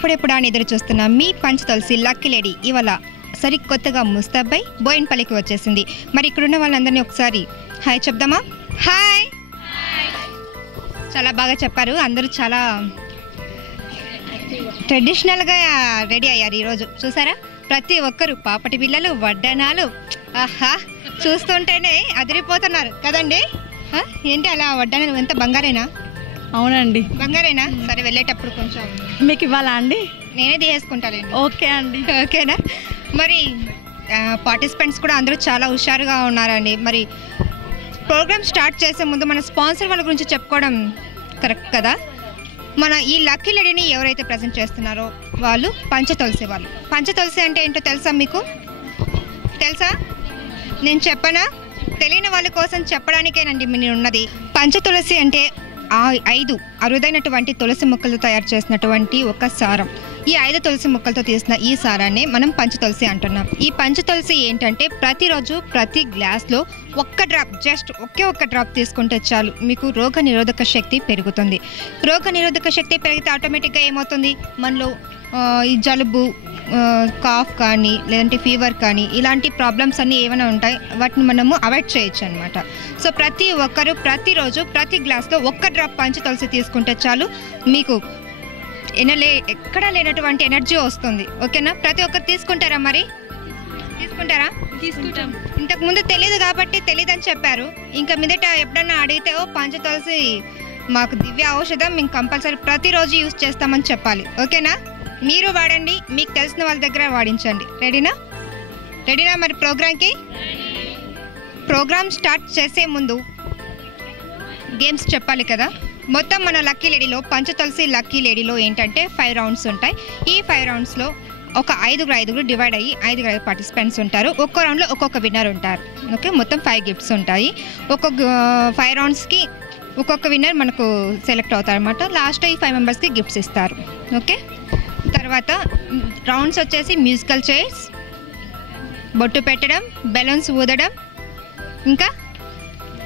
ఎప్పుడెప్పుడా అని ఎదురు చూస్తున్న మీ పంచతులసి లక్కీ లేడీ ఇవాళ సరికొత్తగా ముస్తాబై బోయిన్పల్లికి వచ్చేసింది. మరి ఇక్కడున్న వాళ్ళందరినీ ఒకసారి హాయ్ చెప్దామా? హాయ్. చాలా బాగా చెప్పారు. అందరూ చాలా ట్రెడిషనల్గా రెడీ అయ్యారు ఈరోజు. చూసారా, ప్రతి ఒక్కరు పాపటి పిల్లలు, వడ్డనాలు, ఆహా చూస్తుంటేనే అదిరిపోతున్నారు కదండి. ఏంటి అలా వడ్డనాలు ఎంత బంగారేనా? అవునండి, బంగారేనా? సరే, వెళ్ళేటప్పుడు కొంచెం మీకు ఇవ్వాలా అండి? నేనే తీసేసుకుంటానండి. ఓకే అండి. ఓకేనా? మరి పార్టిసిపెంట్స్ కూడా అందరూ చాలా హుషారుగా ఉన్నారండి. మరి ప్రోగ్రామ్ స్టార్ట్ చేసే ముందు మన స్పాన్సర్ వాళ్ళ గురించి చెప్పుకోవడం కరెక్ట్ కదా. మన ఈ లక్కీ లేడీని ఎవరైతే ప్రజెంట్ చేస్తున్నారో వాళ్ళు పంచతులసి వాళ్ళు. పంచతులసి అంటే ఏంటో తెలుసా మీకు? తెలుసా? నేను చెప్పనా? తెలియని వాళ్ళ కోసం చెప్పడానికేనండి నేను ఉన్నది. పంచతులసి అంటే 5 అరుదైనటువంటి తులసి మొక్కలతో తయారు చేసినటువంటి ఒక సారం. ఈ 5 తులసి మొక్కలతో తీసిన ఈ సారాన్ని మనం పంచతులసి అంటున్నాం. ఈ పంచతులసి ఏంటంటే ప్రతిరోజు ప్రతి గ్లాస్లో ఒక్క డ్రాప్, జస్ట్ ఒక్క డ్రాప్ తీసుకుంటే చాలు మీకు రోగ నిరోధక శక్తి పెరుగుతుంది. రోగ నిరోధక శక్తి పెరిగితే ఆటోమేటిక్గా ఏమవుతుంది, మనలో ఈ జలుబు, కాఫ్ కానీ లేదంటే ఫీవర్ కానీ ఇలాంటి ప్రాబ్లమ్స్ అన్నీ ఏమైనా ఉంటాయి, వాటిని మనము అవాయిడ్ చేయొచ్చు అనమాట. సో ప్రతి ఒక్కరు ప్రతిరోజు ప్రతి గ్లాస్లో ఒక్క డ్రాప్ పంచతులసి తీసుకుంటే చాలు మీకు ఎక్కడా లేనటువంటి ఎనర్జీ వస్తుంది. ఓకేనా? ప్రతి ఒక్కరు తీసుకుంటారా? మరి తీసుకుంటారా? తీసుకుంటాం. ఇంతకు ముందు తెలియదు కాబట్టి తెలియదని చెప్పారు. ఇంకా మీదట ఎప్పుడన్నా అడిగితే పంచతులసి మాకు దివ్య ఔషధం, మేము కంపల్సరీ ప్రతిరోజు యూజ్ చేస్తామని చెప్పాలి. ఓకేనా? మీరు వాడండి, మీకు తెలిసిన వాళ్ళ దగ్గర వాడించండి. రెడీనా? మరి ప్రోగ్రామ్ స్టార్ట్ చేసే ముందు గేమ్స్ చెప్పాలి కదా. మొత్తం మన లక్కీ లేడీలో, పంచతులసి లక్కీ లేడీలో ఏంటంటే 5 రౌండ్స్ ఉంటాయి. ఈ 5 రౌండ్స్లో ఒక 5 డివైడ్ అయ్యి 5 పార్టిసిపెంట్స్ ఉంటారు. ఒక్కో రౌండ్లో ఒక్కొక్క విన్నర్ ఉంటారు. ఓకే, మొత్తం 5 గిఫ్ట్స్ ఉంటాయి. ఒక్కొక్క 5 రౌండ్స్కి ఒక్కొక్క విన్నర్ మనకు సెలెక్ట్ అవుతారు అనమాట. లాస్ట్ ఈ 5 మెంబర్స్కి గిఫ్ట్స్ ఇస్తారు. ఓకే, తర్వాత రౌండ్స్ వచ్చేసి మ్యూజికల్ చైర్స్, బొట్టు పెట్టడం, బెలూన్స్ ఊదడం, ఇంకా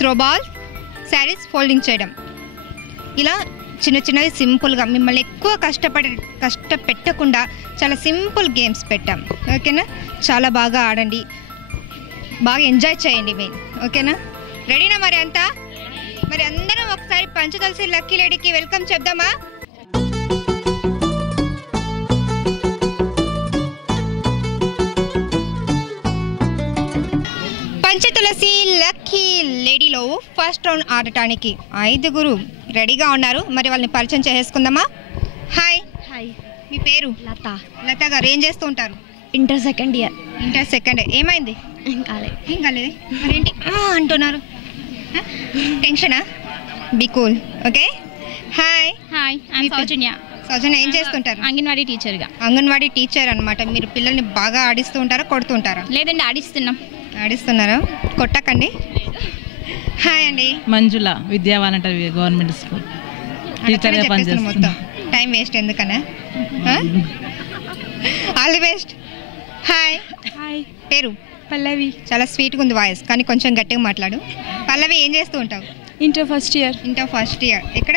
త్రోబాల్, శారీస్ ఫోల్డింగ్ చేయడం, ఇలా చిన్నవి సింపుల్గా మిమ్మల్ని ఎక్కువ కష్టపెట్టకుండా చాలా సింపుల్ గేమ్స్ పెట్టాం. ఓకేనా? చాలా బాగా ఆడండి, బాగా ఎంజాయ్ చేయండి మెయిన్. ఓకేనా? రెడీనా? మరి అందరం ఒకసారి పంచతులసి లక్కీ లేడీకి వెల్కమ్ చెప్దామా? పంచతులసి లక్కీ లేడీలో ఫస్ట్ రౌండ్ ఆడటానికి 5 రెడీగా ఉన్నారు. మరి వాళ్ళని పరిచయం చేసుకుందామా? హాయ్. హాయ్. మీ పేరు? లత గారు. ఏం చేస్తూ ఉంటారు? Inter second year. ఏమైంది? ఏం కాలేదు. మరేంటి అంటున్నారు? టెన్షనా? Be cool. Okay. Hi. Soujanya. ఏం చేస్తుంటారు? అంగన్వాడీ టీచర్ అనమాట. మీరు పిల్లల్ని బాగా ఆడిస్తూ ఉంటారా, కొడుతూ ఉంటారా? లేదండి, ఆడిస్తున్నారా? కొట్టకండి. హాయ్ అండి. మంజుల, విద్యావానంటర్ గవర్నమెంట్ స్కూల్ టీచర్గా పనిచేస్తున్నా. మొత్తం టైం వేస్ట్ ఎందుకన్నా? All the best. హాయ్. పేరు? పల్లవి. చాలా స్వీట్గా ఉంది వాయిస్, కానీ కొంచెం గట్టిగా మాట్లాడు. పల్లవి, ఏం చేస్తూ ఉంటావు? Inter first year. ఎక్కడ?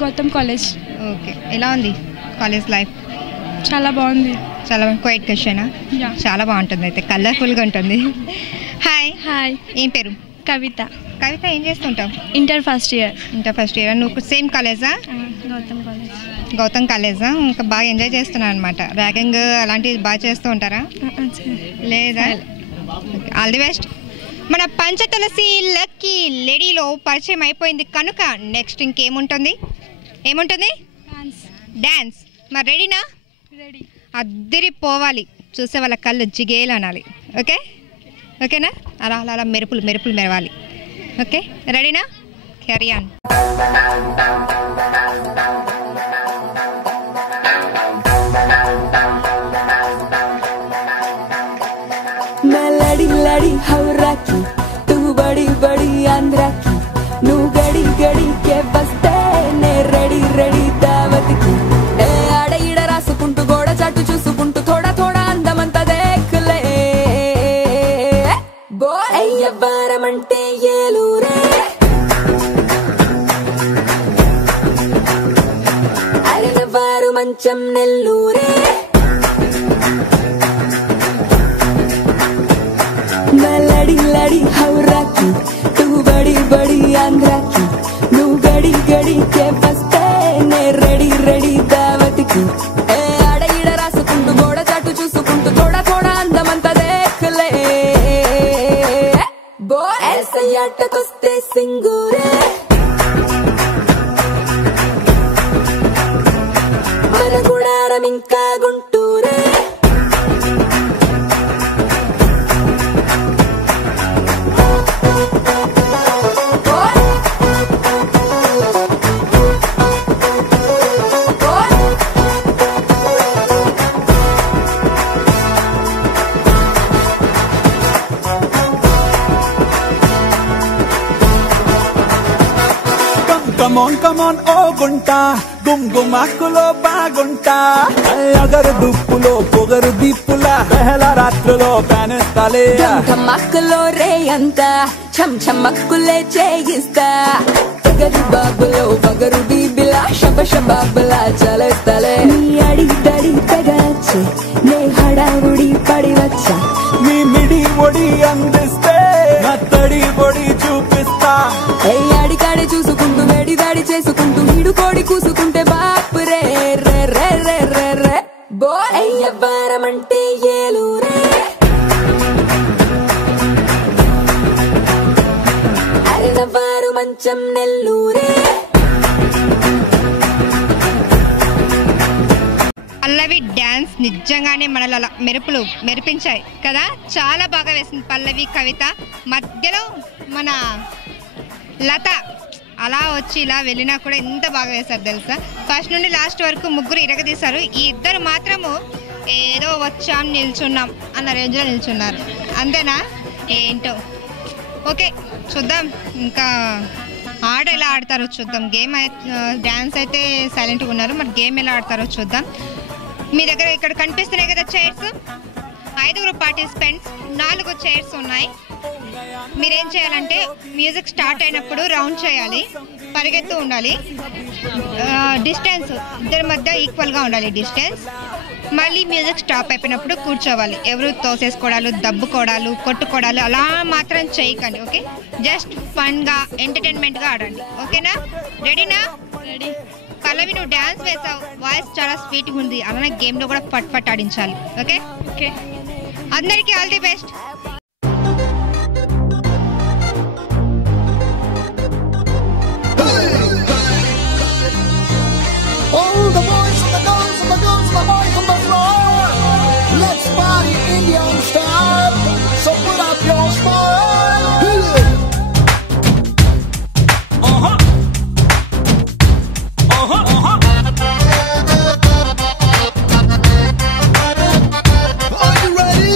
గౌతమ్ కాలేజ్. ఓకే. ఎలా ఉంది కాలేజ్ లైఫ్? చాలా బాగుంది. చాలా క్వైట్ క్వశ్చనా? చాలా బాగుంటుంది అయితే, కలర్ఫుల్గా ఉంటుంది. హాయ్. ఏం పేరు? కవిత. ఏం చేస్తుంటావు? Inter first year. నువ్వు సేమ్ కాలేజా? గౌతమ్ కాలేజా? ఇంకా బాగా ఎంజాయ్ చేస్తున్నాను అనమాట. ర్యాగింగ్ అలాంటివి బాగా చేస్తూ ఉంటారా? లేదా? All the best. మన పంచతులసి లక్కీ లేడీలో పరిచయం అయిపోయింది కనుక నెక్స్ట్ ఇంకేముంటుంది? డాన్స్. మరి రెడీనా? అద్దరిపోవాలి. చూసే వాళ్ళ కళ్ళు జిగేలు అనాలి. ఓకేనా? అలా మెరుపులు మెరవాలి. ఓకే, రెడీనా? Carry on. लड़ी हवरा की तू बड़ी आंध्रा की नू गड़ी के बस्ते ने रेडी दावत की ए आड़ इड़ रासुकुंटू गोड़ चाटू चूसुकुंटू थोड़ा अंदमंता देख ले बोल अय्यवारमंटे येलूरे अरे वारुमंटे మంచం నెల్లూరే లడి లడి హౌరాకి తూ బడి బడి ఆంధ్రాకి నువ్వు గడి గడికే వస్తే నే రెడీ రెడీ దావతికి ఆడ ఈడ రాసుకుంటూ గోడ చాటు చూసుకుంటూ తోడా తోడా అందమంతా దేఖలే బో ఎస్ఐయాటకొస్తే సింగూరే మన గుడారం ఇంకా గుంటూరే Come on, oh gunta, గుమ్గుమాకులో బాగుంటా అగరు దుప్పులో పొగరు దిప్పులా బహల రాత్రులో కానేస్తాలే ధమ్మక్కులో రే అంతా చం చమ్మక్కులే చేయిస్తా పొగరు బాబులో పొగరు బీబిలా శబ శబాబులా చలేస్తాలే నీ అడి తడి తెగచ్చే నే హడావుడి పడి వచ్చా నీ మిడి ఒడి అందిస్తే నా తడి పొడి చూపిస్తా అడికాడి చూసుకుంటూ వేడి దాడి చేసుకుంటూ నీడు కోడి కూసుకుంటే బాపు రే రే రే రే రే రే బో అయ్యవ్వారమంటే ఏలూరే అరినవారు మంచం నెల్లూరే పల్లవి డ్యాన్స్ నిజంగానే మనలో మెరుపులు మెరిపించాయి కదా. చాలా బాగా వేసింది పల్లవి, కవిత. మధ్యలో మన లత అలా వచ్చి ఇలా వెళ్ళినా కూడా ఎంత బాగా వేశారు తెలుసా. ఫస్ట్ నుండి లాస్ట్ వరకు ముగ్గురు ఇరగదీశారు. ఈ ఇద్దరు మాత్రము ఏదో వచ్చాం నిల్చున్నాం అన్న రేంజ్లో నిల్చున్నారు. అంతేనా ఏంటో. ఓకే చూద్దాం ఇంకా ఆట ఎలా ఆడతారో చూద్దాం. గేమ్ డ్యాన్స్ అయితే సైలెంట్గా ఉన్నారు, మరి గేమ్ ఎలా ఆడతారో చూద్దాం. మీ దగ్గర ఇక్కడ కనిపిస్తున్నాయి కదా చైర్స్, 5 పార్టిసిపెంట్స్, 4 చైర్స్ ఉన్నాయి. మీరేం చేయాలంటే మ్యూజిక్ స్టార్ట్ అయినప్పుడు రౌండ్ చేయాలి, పరిగెత్తు ఉండాలి, డిస్టెన్స్ ఇద్దరి మధ్య ఈక్వల్గా ఉండాలి డిస్టెన్స్. మళ్ళీ మ్యూజిక్ స్టాప్ అయిపోయినప్పుడు కూర్చోవాలి. ఎవరు తోసేసుకోవడాలు, దబ్బుకోవడాలు, కొట్టుకోవడాలు అలా మాత్రం చేయకండి. ఓకే, జస్ట్ ఫన్గా ఎంటర్టైన్మెంట్గా ఆడండి. ఓకేనా? రెడీనా? రెడీ. పల్లవి నువ్వు డ్యాన్స్ వేసావు, వాయిస్ చాలా స్వీట్గా ఉంది, అలానే గేమ్లో కూడా పట్ పట్ ఆడించాలి. ఓకే ఓకే, అందరికీ all the best. All the boys and the girls and the girls and the boys on the floor. Let's party Indian style. So put up your smile. Are you ready?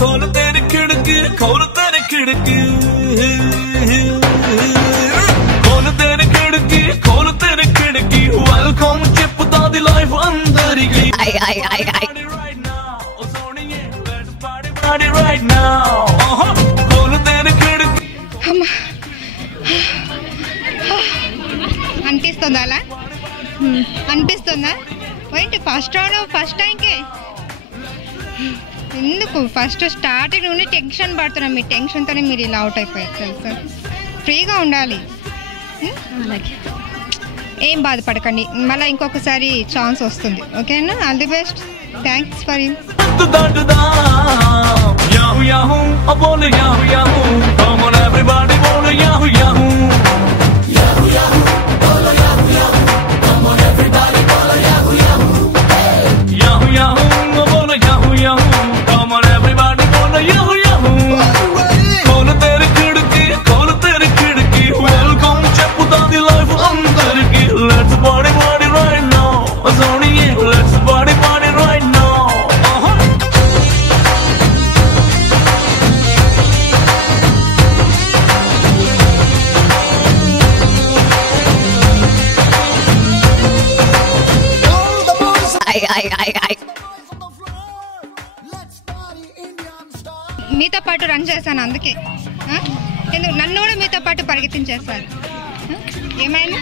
खोल तेरी खिड़की, खोल तेरी खिड़की, खोल तेरी खिड़की, खोल तेरी खिड़की. Welcome చెప్పుతా ది లైఫ్ అందరికి. Right now, oh Sony, let's party right now. खोल तेरी खिड़की. అనిపిస్తుందా అలా? అనిపిస్తుందా? ఏంటి ఫస్ట్ రౌండ్ ఫస్ట్ టైంకే ఎందుకు? ఫస్ట్ స్టార్టింగ్ నుండి టెన్షన్ పడుతున్నాం, మీ టెన్షన్తోనే మీరు ఇలా అవుట్ అయిపోయారు తెలుసా. ఫ్రీగా ఉండాలి. అలాగే ఏం బాధపడకండి, మళ్ళీ ఇంకొకసారి ఛాన్స్ వస్తుంది. ఓకేనా? All the best. Thanks for you. Yahoo Yahoo, I wanna Yahoo Yahoo. Come on everybody, wanna Yahoo Yahoo. Yahoo Yahoo, wanna Yahoo Yahoo. Come on everybody, wanna Yahoo Yahoo. Yahoo Yahoo, I wanna Yahoo Yahoo. Come on everybody, wanna Yahoo Yahoo. खोल तेरी खिड़की, खोल तेरी खिड़की. Welcome చెప్పుతా the life అందరికి. Let's party party right now. Sony, let's party party right now. All the boys on the floor. Let's party Indian style. మీతో పాటు run చేశాను అందుకే. ఎందుకు నన్ను కూడా మీతో పాటు పరిగెత్తించేస్తారు. ఏమైనా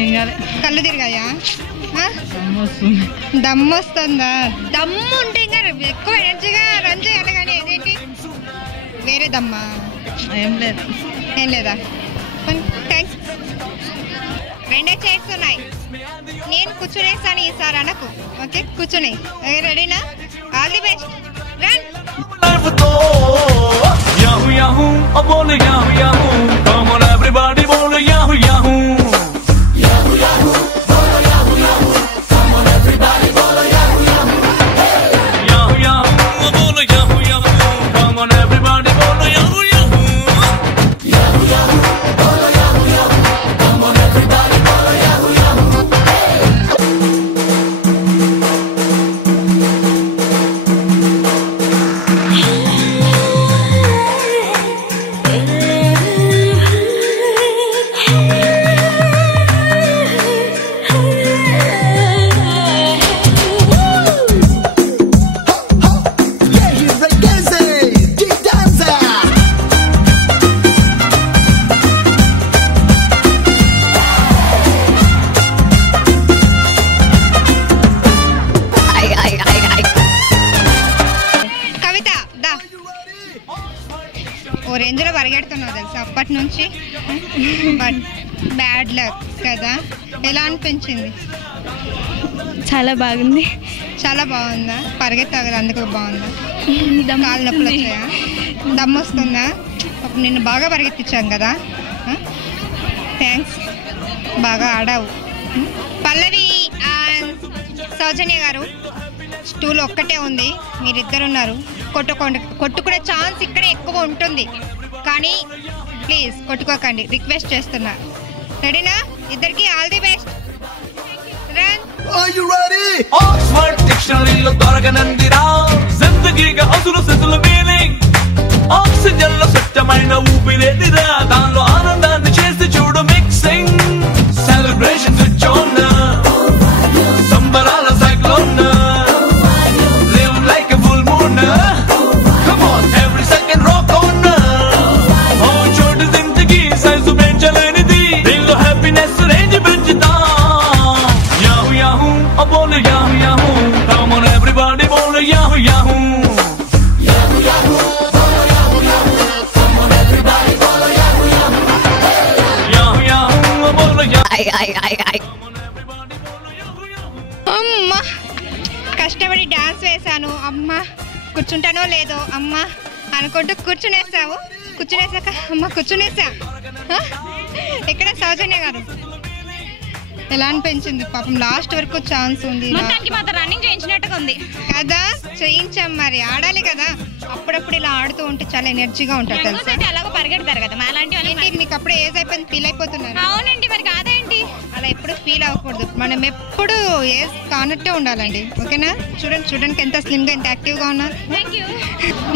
ఏం కాలే కళ్ళు తిరిగాయా వస్తుంది. దమ్ము వస్తుందా? దమ్ము ఉంటే ఇంకా ఎక్కువ ఎనర్జీగా రన్ చేయాలి కానీ ఏదేంటి వేరే దమ్మా ఏం లేదు. ఏం లేదా? థ్యాంక్స్. 2 చైర్స్ ఉన్నాయి, నేను కూర్చునేస్తాను ఈసారి అనకు. ఓకే కూర్చునే. రెడీనా? All the best. Run. Yahoo Yahoo, oh bole Yahoo Yahoo, come on everybody bole Yahoo Yahoo. Yahoo Yahoo, bole Yahoo Yahoo, come on everybody bole Yahoo Yahoo. Yahoo Yahoo, oh bole Yahoo Yahoo, come on everybody bole Yahoo Yahoo. Yahoo Yahoo, bole Yahoo Yahoo, come on everybody bole Yahoo Yahoo. కవిత దా. ఓ రేంజ్లో పరిగెడుతున్నావు తెలుసా అప్పటి నుంచి. But bad luck కదా. ఎలా అనిపించింది? చాలా బాగుంది. చాలా బాగుందా? పరిగెత్తావు కదా అందుకు బాగుందా? కాళ్ళు నొప్పులు వచ్చాయా? దమ్ము వస్తుందా? అప్పుడు నిన్ను బాగా పరిగెత్తించాం కదా. థ్యాంక్స్, బాగా ఆడావు. పల్లవి అండ్ సౌజన్య గారు, స్టూల్ ఒక్కటే ఉంది, మీరిద్దరు ఉన్నారు. కొట్టుకునే ఛాన్స్ ఇక్కడే ఎక్కువ ఉంటుంది కానీ ప్లీజ్ కొట్టుకోకండి, రిక్వెస్ట్ చేస్తున్నా. రెడీనా? ఇద్దరికి all the best. Run. Are you ready? Oxford Dictionary lo దొరకనందిరా జిందగీగా అసలు సిసలు మీనింగ్. ఆక్సిజన్ లో స్వచ్ఛమైన ఊపిరేదిరా, దానిలో ఆనందాన్ని చేసి చూడు మిక్సింగ్. సెలబ్రేషన్ స్విచ్ ఆన్, సంబరాల cyclone, live like a full moon. Come on every second rock on. ఓ చోటు జిందగీ సైజు పెంచలేనిది, దీనిలో హ్యాపీనెస్ రేంజ్ పెంచుతా. Yahoo Yahoo, oh bole Yahoo Yahoo, come on everybody bole Yahoo Yahoo. Yahoo Yahoo, bole Yahoo Yahoo, come on everybody bole Yahoo Yahoo. Yahoo Yahoo, oh bole Yahoo. Come on everybody bole Yahoo Yahoo. అమ్మ కష్టపడి dance వేశాను, అమ్మ కూర్చుంటానో లేదో అమ్మ అనుకుంటూ కూర్చునేసావు. కూర్చునేసాక అమ్మ కూర్చునేసా. ఎక్కడ సౌజన్య గారు ఎలా అనిపించింది? పాపం లాస్ట్ వరకు ఛాన్స్ ఉంది రన్నింగ్ చేయించినట్టుగా ఉంది కదా. చేయించాం మరి, ఆడాలి కదా. అప్పుడప్పుడు ఇలా ఆడుతూ ఉంటే చాలా ఎనర్జీగా ఉంటుంది తెలుసా. అలాగో పరిగెడతారు కదా ఏంటి మీకు అప్పుడే ఏజ్ అయిపోయింది, ఫీల్ అయిపోతున్నారు? అవునండి, మరి కాదేంటి? అలా ఎప్పుడు ఫీల్ అవ్వకూడదు, మనం ఎప్పుడు ఏజ్ కానట్టే ఉండాలండి. ఓకేనా? చూడండి ఎంత స్లిమ్ గా ఎంత యాక్టివ్ గా ఉన్నారు.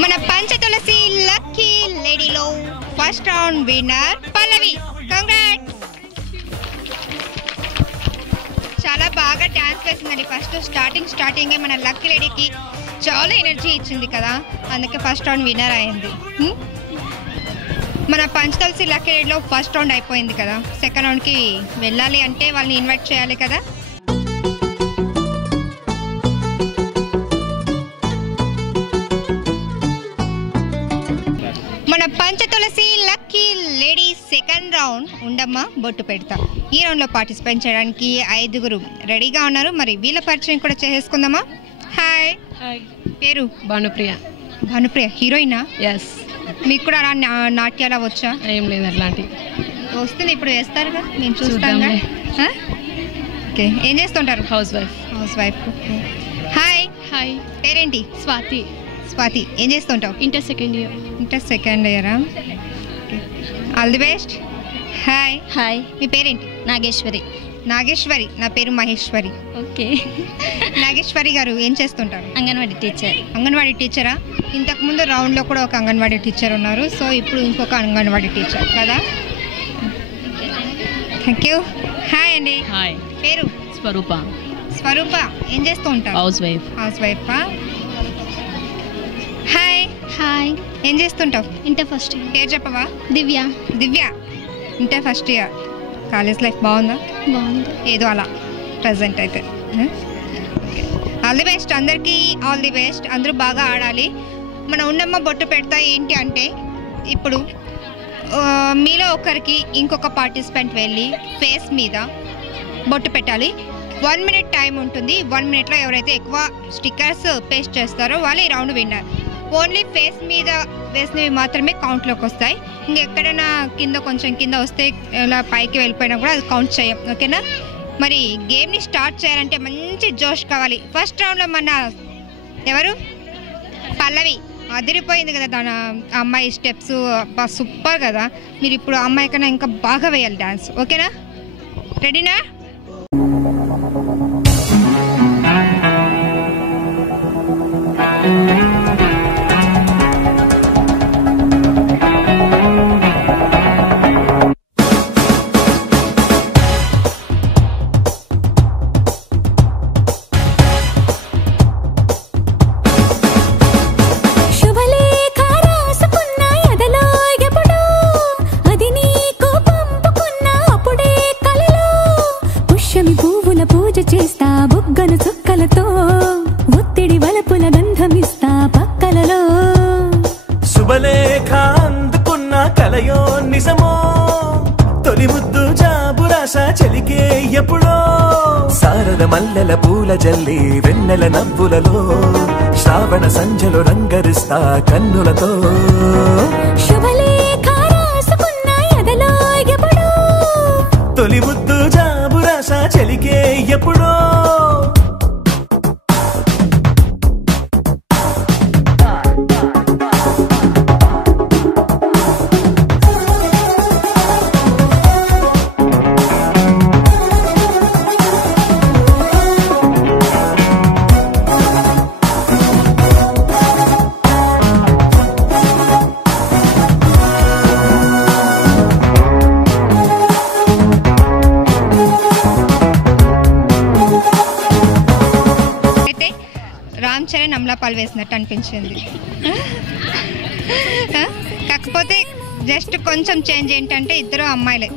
మన పంచతులసి లక్కీ లేడీలో first round winner Pallavi. Congrats. చాలా బాగా డాన్స్ వేసిందండి. ఫస్ట్ స్టార్టింగే మన లక్కీ లేడీకి చాలా ఎనర్జీ ఇచ్చింది కదా, అందుకే ఫస్ట్ రౌండ్ విన్నర్ అయింది. మన పంచతులసి లక్కీ లేడీలో ఫస్ట్ రౌండ్ అయిపోయింది కదా, సెకండ్ రౌండ్కి వెళ్ళాలి అంటే వాళ్ళని ఇన్వైట్ చేయాలి కదా. మన Panchatulasi lucky lady second round ఉండమ్మా బొట్టు పెడతా. ఈ రౌండ్లో పార్టిసిపేట్ చేయడానికి 5 రెడీగా ఉన్నారు. మరి వీళ్ళ పరిచయం కూడా చేసేసుకుందామా? హాయ్. పేరు? భానుప్రియ. భానుప్రియ హీరోయినా? ఎస్. మీకు కూడా అలా నాట్యాలు వచ్చా? ఏం లేదు అట్లాంటి. వస్తుంది, ఇప్పుడు వేస్తారు కదా, నేను చూస్తాను. ఓకే, ఏం చేస్తుంటారు? Housewife. Housewife. Hi. Hi. పేరేంటి? స్వాతి. స్వాతి, ఏం చేస్తుంటావు? Inter second year. Inter second ఇయరా? All the best. Hi. Hi. మీ పేరేంటి? నాగేశ్వరి. నాగేశ్వరి. నా పేరు మహేశ్వరి. ఓకే. నాగేశ్వరి గారు ఏం చేస్తుంటారు? అంగన్వాడీ టీచర్. అంగన్వాడీ టీచరా? ఇంతకుముందు రౌండ్లో కూడా ఒక అంగన్వాడీ టీచర్ ఉన్నారు, సో ఇప్పుడు ఇంకొక అంగన్వాడీ టీచర్ కదా. Thank you. హాయ్ అండి. హాయ్. పేరు? స్వరూప. స్వరూప, ఏం చేస్తూ ఉంటారు? Housewife. హౌస్ వైఫా? హాయ్. హాయ్. ఏం చేస్తుంటావు? Inter first year. పేరు చెప్పవా? Divya. Divya, inter first year. College life బాగుందా? బాగుంది. ఏదో అలా ప్రజెంట్ అయితే. ఆల్ ది బెస్ట్ అందరికీ, ఆల్ ది బెస్ట్. అందరూ బాగా ఆడాలి. మన ఉన్నమ్మ బొట్టు పెడతా ఏంటి అంటే, ఇప్పుడు మీలో ఒకరికి ఇంకొక పార్టిసిపెంట్ వెళ్ళి ఫేస్ మీద బొట్టు పెట్టాలి. 1 minute టైం ఉంటుంది. 1 minuteలో ఎవరైతే ఎక్కువ స్టిక్కర్స్ పేస్ట్ చేస్తారో వాళ్ళు ఈ రౌండ్ విన్నర్. ఓన్లీ ఫేస్ మీద వేసినవి మాత్రమే కౌంట్లోకి వస్తాయి. ఇంకెక్కడైనా కింద కొంచెం కింద వస్తే ఇలా పైకి వెళ్ళిపోయినా కూడా అది కౌంట్ చేయం. ఓకేనా? మరి గేమ్ని స్టార్ట్ చేయాలంటే మంచి జోష్ కావాలి. ఫస్ట్ రౌండ్లో మన ఎవరు? పల్లవి అదిరిపోయింది కదా తన అమ్మాయి స్టెప్స్, సూపర్ కదా. మీరు ఇప్పుడు అమ్మాయి కన్నా ఇంకా బాగా వేయాలి డాన్స్. ఓకేనా? రెడీనా? చేస్తా బుగ్గను చుక్కలతో ఒత్తిడి వలపుల గంధమిస్తా పక్కలలో. శుభలేఖ అందుకున్న కలయో నిజమో, తొలి ముద్దు జాబు రాస చెలికే ఎప్పుడో. శారద మల్లెల పూల జల్లి వెన్నెల నవ్వులలో, శ్రావణ సంధ్యలో రంగరిస్తా కన్నులతో. శుభలేఖ రాసుకున్న ఎదలో ఎప్పుడో, తొలి ముద్దు జాబు రాస చెలికే ఎప్పుడో. రామ్ చరణ్ అమలాపాలు వేసినట్టు అనిపించింది. కాకపోతే జస్ట్ కొంచెం చేంజ్ ఏంటంటే ఇద్దరు అమ్మాయిలే.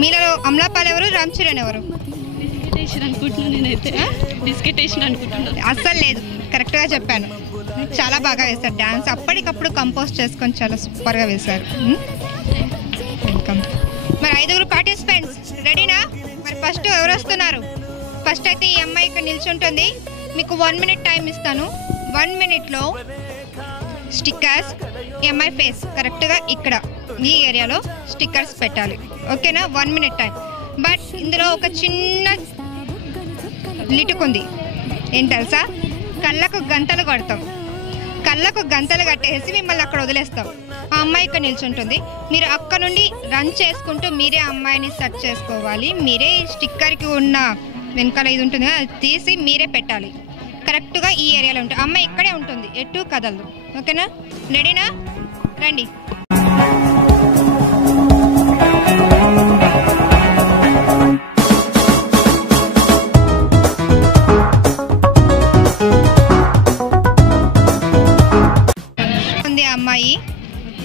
మీలో అమలాపాలు ఎవరు, రామ్ చరణ్ ఎవరు? అస్సలు లేదు, కరెక్ట్గా చెప్పాను. చాలా బాగా వేశారు డాన్స్. అప్పటికప్పుడు కంపోజ్ చేసుకొని చాలా సూపర్గా వేశారు. వెల్కమ్. మరి 5 పార్టిసిపెంట్స్ రెడీనా? మరి ఫస్ట్ ఎవరు వస్తున్నారు? ఫస్ట్ అయితే ఈ అమ్మాయి ఇక్కడ నిల్చుంటుంది. మీకు 1 minute టైం ఇస్తాను. 1 minuteలో స్టిక్కర్స్ ఈ అమ్మాయి ఫేస్ కరెక్ట్గా ఇక్కడ ఈ ఏరియాలో స్టిక్కర్స్ పెట్టాలి. ఓకేనా? 1 minute టైం. బట్ ఇందులో ఒక చిన్న లిటుకుంది. ఏం తెలుసా? కళ్ళకు గంతలు కొడతాం. కళ్ళకు గంతలు కట్టేసి మిమ్మల్ని అక్కడ వదిలేస్తాం. ఆ అమ్మాయి ఇక్కడ నిల్చుంటుంది. మీరు అక్కడ నుండి రన్ చేసుకుంటూ మీరే అమ్మాయిని సెర్చ్ చేసుకోవాలి. మీరే స్టిక్కర్కి ఉన్న వెనకాల ఇది ఉంటుంది కదా, అది తీసి మీరే పెట్టాలి. కరెక్ట్గా ఈ ఏరియాలో ఉంటుంది. అమ్మాయి ఇక్కడే ఉంటుంది, ఎటు కదలదు. ఓకేనా? రెడీనా? రండి. ఉంది అమ్మాయి.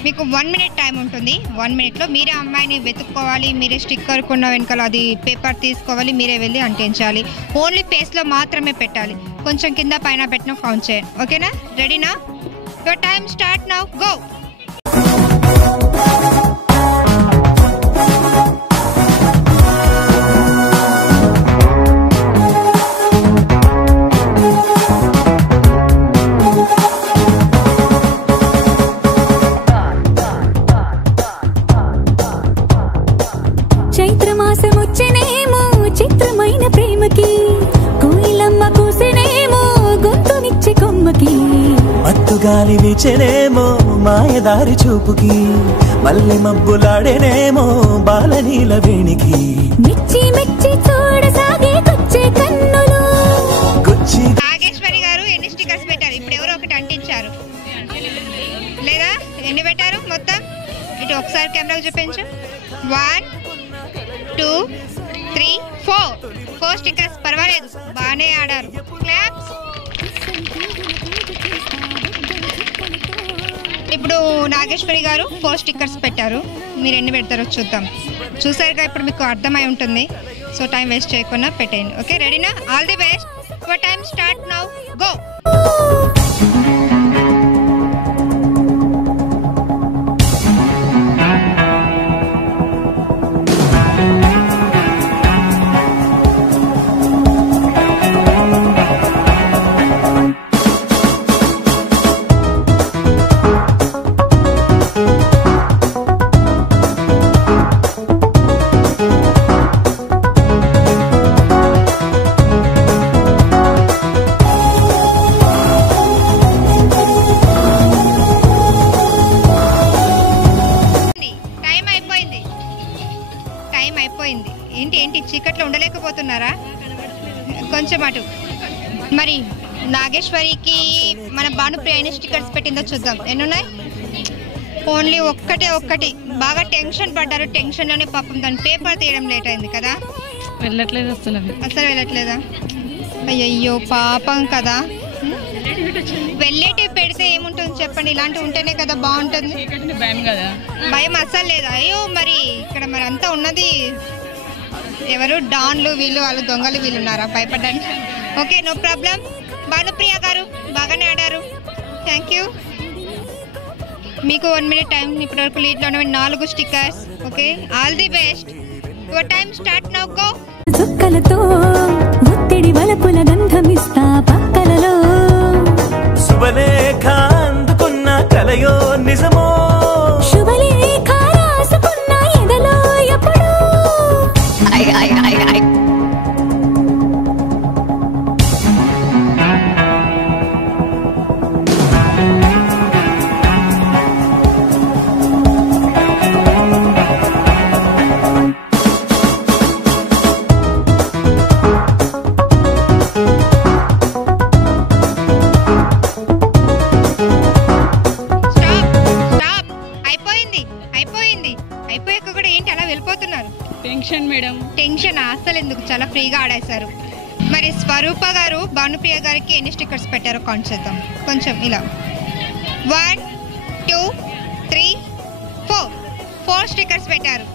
మీకు 1 minute టైం ఉంటుంది. 1 minuteలో మీరే అమ్మాయిని వెతుక్కోవాలి. మీరే స్టిక్కర్ కొన్న వెనకాల అది పేపర్ తీసుకోవాలి. మీరే వెళ్ళి అంటించాలి. ఓన్లీ ఫేస్లో మాత్రమే పెట్టాలి. కొంచెం కింద పైన పెట్టిన కౌంట్ చేయండి. ఓకేనా? రెడీనా? Your time start now. Go. చైత్రమాసమొచ్చనేమో చిత్రమైన ప్రేమకి, కోయిలమ్మ కూసెనేమో గొంతునిచ్చే కొమ్మకి, మత్తుగాలి వీచెనేమో మాయదారి చూపుకి, మల్లె మబ్బులాడేనేమో బాలనీల వేణికి, మెచ్చి మెచ్చి చూడసాగే కొచ్చే కన్నులు. నాగేశ్వరి గారు ఎన్ని స్టిక్కర్స్ పెట్టారు? ఇప్పుడు ఎవరో ఒకటి అంటించారు లేదా? ఎన్ని పెట్టారు మొత్తం? ఇటు ఒకసారి కెమెరాకు చూపించు. 1 2 3 4 స్టిక్కర్స్. పర్వాలేదు, బాగానే ఆడారు. క్లాప్స్. ఇప్పుడు నాగేశ్వరి గారు 4 స్టిక్కర్స్ పెట్టారు. మీరు ఎన్ని పెడతారో చూద్దాం. చూసారుగా, ఇప్పుడు మీకు అర్థమై ఉంటుంది. సో టైం వేస్ట్ చేయకుండా పెట్టేయండి. ఓకే, రెడీనా? All the best. Your time start now, go. ఏంటి చీకట్లో ఉండలేకపోతున్నారా? కొంచెం అటు. మరి నాగేశ్వరికి మన భానుప్రియ ఎన్ని స్టిక్కర్స్ పెట్టిందో చూద్దాం. ఎన్నున్నాయి? ఓన్లీ ఒక్కటి. బాగా టెన్షన్ పడ్డారు. టెన్షన్లోనే పాపం దాని పేపర్ తీయడం లేట్ అయింది కదా. వెళ్ళట్లేదు అసలు వెళ్ళట్లేదా? అయ్యయ్యో పాపం కదా. వెళ్ళేటివి పెడితే ఏముంటుంది చెప్పండి, ఇలాంటివి ఉంటేనే కదా బాగుంటుంది. భయం అస్సలు లేదు. అయ్యో మరి ఇక్కడ మరి అంతా ఉన్నది ఎవరు? డాన్లు వీళ్ళు, వాళ్ళు దొంగలు వీళ్ళు ఉన్నారా భయపడ్డానికి? Okay, no problem. Bhanupriya garu బాగానే ఆడారు. Thank you. మీకు 1 minute టైం. ఇప్పటివరకు లీడ్లో ఉన్న 4 stickers. Okay, all the best. Your time start now, go. చుక్కలతో ఒత్తిడి వలపుల గంధమిస్తా పక్కలలో శుభలేఖ అందుకున్న కలయో నిజమో శుభలేఖ రాసుకున్న ఎదలో ఎప్పుడో టెన్షన్ అసలు ఎందుకు, చాలా ఫ్రీగా ఆడేశారు. మరి స్వరూప గారు భానుప్రియ గారికి ఎన్ని స్టిక్కర్స్ పెట్టారో కౌంట్ చేద్దాం. కొంచెం ఇలా 1 2 3 4 స్టిక్కర్స్ పెట్టారు.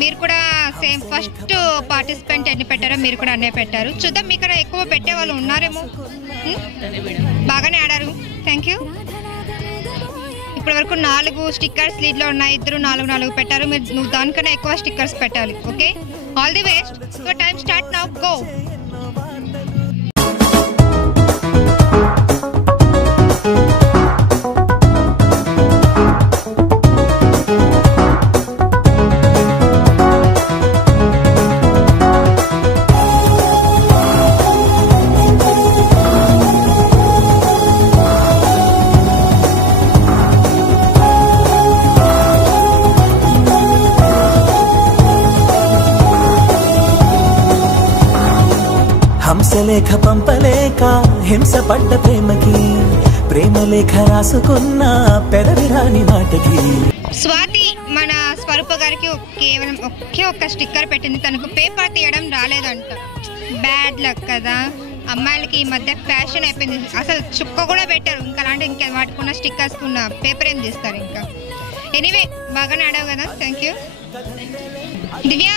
మీరు కూడా సేమ్ ఫస్ట్ పార్టిసిపెంట్ ఎన్ని పెట్టారో మీరు కూడా అన్నీ పెట్టారు. చూద్దాం, ఇక్కడ ఎక్కువ పెట్టే వాళ్ళు ఉన్నారేమో. బాగానే ఆడారు. Thank you. ఇప్పటి వరకు 4 స్టిక్కర్స్ లీడ్లో ఉన్నాయి. ఇద్దరు 4 పెట్టారు. నువ్వు దానికన్నా ఎక్కువ స్టిక్కర్స్ పెట్టాలి. Okay, all the best. Your time start now, go. హంసలేఖ పంపలేక హింస పడ్డ ప్రేమకి ప్రేమలేఖ రాసుకున్న పెదవిరాని మాటకి. స్వాతి మన స్వరూప గారికి కేవలం ఒక్క స్టిక్కర్ పెట్టింది. తనకు పేపర్ తీయడం రాలేదంట. బ్యాడ్ లక్ కదా. అమ్మాయిలకి ఈ మధ్య ఫ్యాషన్ అయిపోయింది. అసలు చుక్క కూడా పెట్టారు. ఇంకా అలాంటి ఇంకా వాటికున్న స్టిక్కర్స్ ఉన్న పేపర్ ఏం తీస్తారు ఇంకా. ఎనీవే, బాగానే ఆడావు కదా. Thank you. దివ్య,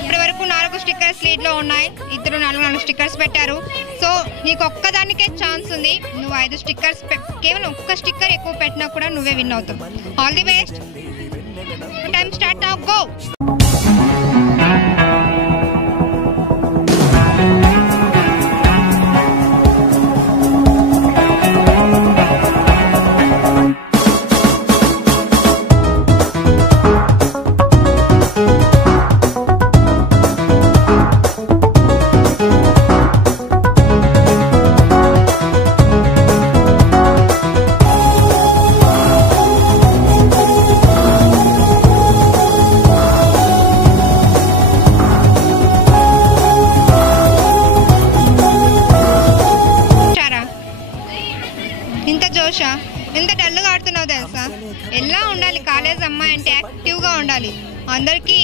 ఇప్పటి వరకు 4 స్టిక్కర్స్ లీడ్లో ఉన్నాయి. ఇద్దరు 4 స్టిక్కర్స్ పెట్టారు. సో నీకు ఒక్కదానికే ఛాన్స్ ఉంది. నువ్వు 5 స్టిక్కర్స్ కేవలం ఒక్క స్టిక్కర్ ఎక్కువ పెట్టినా కూడా నువ్వే విన్ అవుతావు. All the best. Time start now, go. ఎంత డల్గా ఆడుతున్నావు తెలుసా? ఎలా ఉండాలి కాలేజ్ అమ్మాయి అంటే? యాక్టివ్గా ఉండాలి, అందరికీ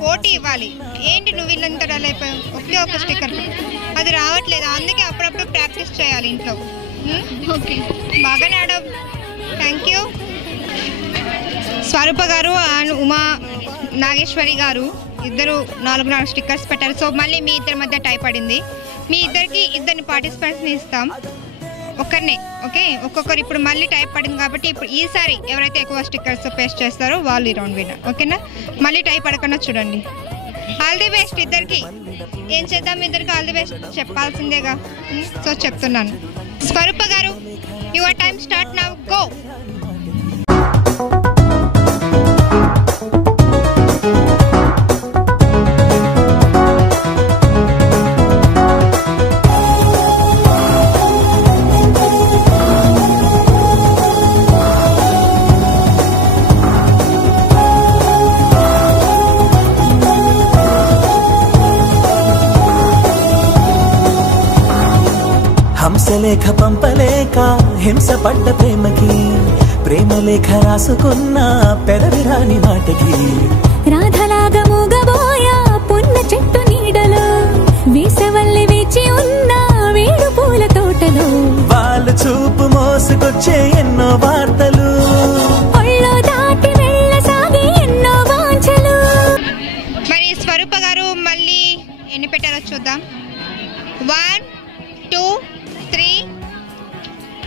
పోటీ ఇవ్వాలి. ఏంటి నువ్వు వీళ్ళంతా డల్ అయిపోయావు? ఒక్క స్టిక్కర్ అది రావట్లేదు. అందుకే అప్పుడప్పుడు ప్రాక్టీస్ చేయాలి ఇంట్లో. ఓకే, బాగానే ఆడావు. Thank you. స్వరూప గారు అండ్ ఉమా నాగేశ్వరి గారు ఇద్దరు 4 స్టిక్కర్స్ పెట్టారు. సో మళ్ళీ మీ ఇద్దరి మధ్య టై పడింది. మీ ఇద్దరికి ఇద్దరిని పార్టిసిపెంట్స్ని ఇస్తాం, ఒక్కరినే. ఓకే, ఒక్కొక్కరు ఇప్పుడు మళ్ళీ టైప్ పడింది కాబట్టి ఇప్పుడు ఈసారి ఎవరైతే ఎక్కువ స్టిక్కర్స్ పేస్ట్ చేస్తారో వాళ్ళు ఈ రౌండ్ విన్నర్. ఓకేనా, మళ్ళీ టైప్ పడకుండా చూడండి. ఆల్ ది బెస్ట్ ఇద్దరికి. ఏం చేద్దాం, ఇద్దరికి ఆల్ ది బెస్ట్ చెప్పాల్సిందేగా. సో చెప్తున్నాను. Swaroopa garu, your time start now, go. హంసలేఖ పంపలేక హింస పడ్డ ప్రేమకి, ప్రేమలేఖ రాసుకున్న పెదవి రాని మాటకి, రాధలాగా మూగబోయా పున్న చెట్టు నీడలో, వీసవల్లి వేచి ఉన్న వేడు పూల తోటలో, వాళ్ళు చూపు మోసుకొచ్చే ఎన్నో వార్తలు, ఒళ్ళో దాటి వెళ్ళసాగి ఎన్నో వాంఛలు. మరి స్వరూప గారు మళ్ళీ ఎన్ని పెట్టారో చూద్దాం. 1 2 3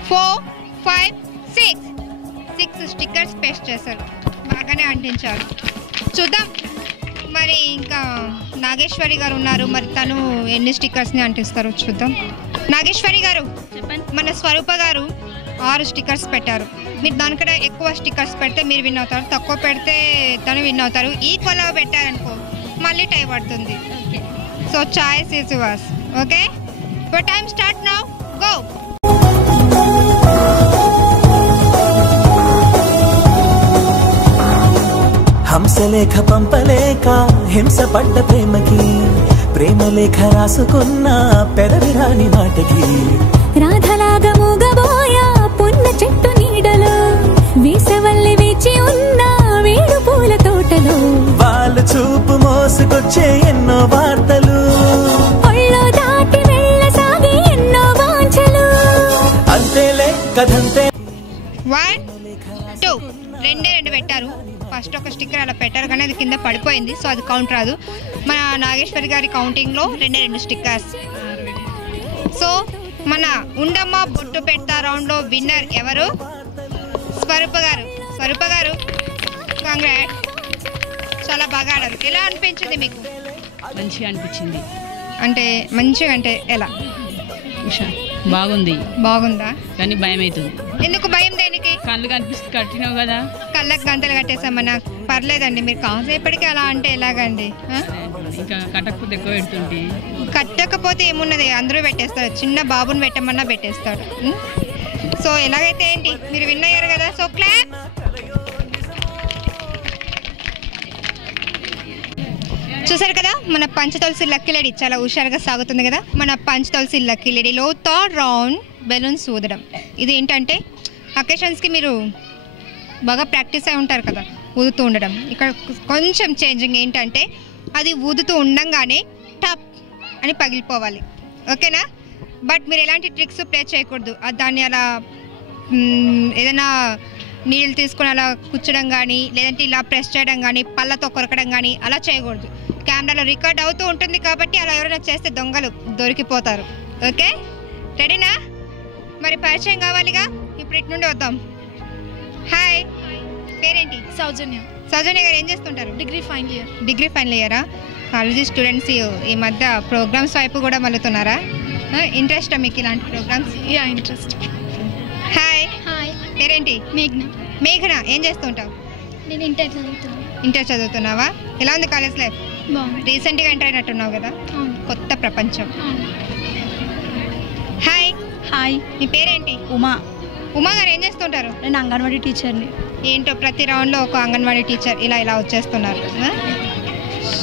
4 5 6 స్టిక్కర్స్ పేస్ట్ చేశారు. బాగానే అంటించారు. చూద్దాం. మరి ఇంకా నాగేశ్వరి గారు ఉన్నారు, మరి తను ఎన్ని స్టిక్కర్స్ని అంటిస్తారో చూద్దాం. నాగేశ్వరి గారు, మన స్వరూప గారు 6 స్టిక్కర్స్ పెట్టారు. మీరు దానికన్నా ఎక్కువ స్టిక్కర్స్ పెడితే మీరు విన్ అవుతారు, తక్కువ పెడితే తను విన్ అవుతారు. ఈక్వల్గా పెట్టారనుకో మళ్ళీ టై పడుతుంది. So choice is yours. Okay, your time start now, go. హంసలేఖ పంపలేక హింస పడ్డ ప్రేమకి, ప్రేమలేఖ రాసుకున్న పెదవి రాని మాటకి, రాధలాగా మూగబోయా పున్న చెట్టు నీడలో, వీసవల్లి వేచి ఉన్న వేడు పూల తోటలో, వాళ్ళు చూపు మోసుకొచ్చే ఎన్నో వార్తలు, ఒళ్ళో దాటి వెళ్ళసాగి ఎన్నో వాంఛలు. అంతేలే కథంతే. 1 2 2 పెట్టారు. ఫస్ట్ ఒక స్టిక్కర్ అలా పెట్టారు కానీ అది కింద పడిపోయింది, సో అది కౌంట్ రాదు. మన నాగేశ్వరి గారి కౌంటింగ్లో 2 స్టిక్కర్స్. సో మన ఉండమ్మ బొట్టు పెడతా రౌండ్లో విన్నర్ ఎవరు? స్వరూప గారు. స్వరూప గారు, కంగ్రాట్, చాలా బాగా ఆడారు. ఎలా అనిపించింది మీకు? మంచిగా అనిపించింది. అంటే మంచిగా అంటే ఎలా? బాగుంది. బాగుందా? కానీ భయం అవుతుంది. ఎందుకు భయం? దేనికి? కళ్ళు కనిపిస్తుంది, కట్టినావు కదా. కళ్ళకి గంతలు కట్టేసామన్నా. పర్లేదండి, మీరు కాసేపటికి అలా అంటే ఎలాగండి? ఇంకా కట్టకపోతే ఎక్కువ పెడుతుంది. కట్టకపోతే ఏమున్నది, అందరూ పెట్టేస్తారు. చిన్న బాబుని పెట్టమన్నా పెట్టేస్తాడు. సో ఎలాగైతే ఏంటి, మీరు విన్ అయ్యారు కదా. So clap. చూసారు కదా, మన పంచతులసి లక్కీ లేడీ చాలా హుషారుగా సాగుతుంది కదా. మన పంచతులసి లక్కీ లేడీలో థర్డ్ రౌండ్ బెలూన్స్ ఊదడం. ఇది ఏంటంటే అకేషన్స్కి మీరు బాగా ప్రాక్టీస్ అయి ఉంటారు కదా ఊదుతూ ఉండడం. ఇక్కడ కొంచెం చేంజింగ్ ఏంటంటే అది ఊదుతూ ఉండంగానే టప్ అని పగిలిపోవాలి. ఓకేనా? బట్ మీరు ఎలాంటి ట్రిక్స్ ప్లే చేయకూడదు. దాన్ని అలా ఏదైనా నీళ్ళు తీసుకొని అలా కూర్చోడం కానీ, లేదంటే ఇలా ప్రెస్ చేయడం కానీ, పళ్ళతో కొరకడం కానీ అలా చేయకూడదు. కెమెరాలో రికార్డ్ అవుతూ ఉంటుంది కాబట్టి అలా ఎవరైనా చేస్తే దొంగలు దొరికిపోతారు. ఓకే, రెడీనా? మరి పరిచయం కావాలిగా. ఇప్పుడు ఇటు నుండి వద్దాం. హాయ్, పేరేంటి? సౌజన్య. సౌజన్య గారు ఏం చేస్తుంటారు? Degree final year. Degree final ఇయరా? కాలేజీ స్టూడెంట్స్ ఈ మధ్య ప్రోగ్రామ్స్ వైపు కూడా మళ్ళుతున్నారా? ఇంట్రెస్టా మీకు ఇలాంటి programmes? Yeah, interest. Hi. Hi, పేరేంటి? మేఘ్న. మేఘన, ఏం చేస్తుంటావు? నేను ఇంటర్ చదువుతున్నాను. ఇంటర్ చదువుతున్నావా? ఎలా ఉంది కాలేజ్ లైఫ్? బాగుంది. రీసెంట్గా ఎంటర్ అయినట్టున్నావు కదా, అవును. కొత్త ప్రపంచం. అవును. హాయ్. హాయ్, మీ పేరేంటి? ఉమా. ఉమా గారు ఏం చేస్తుంటారు? నేను అంగన్వాడీ టీచర్ని. ఏంటో ప్రతి రౌండ్లో ఒక అంగన్వాడీ టీచర్ ఇలా వచ్చేస్తున్నారు.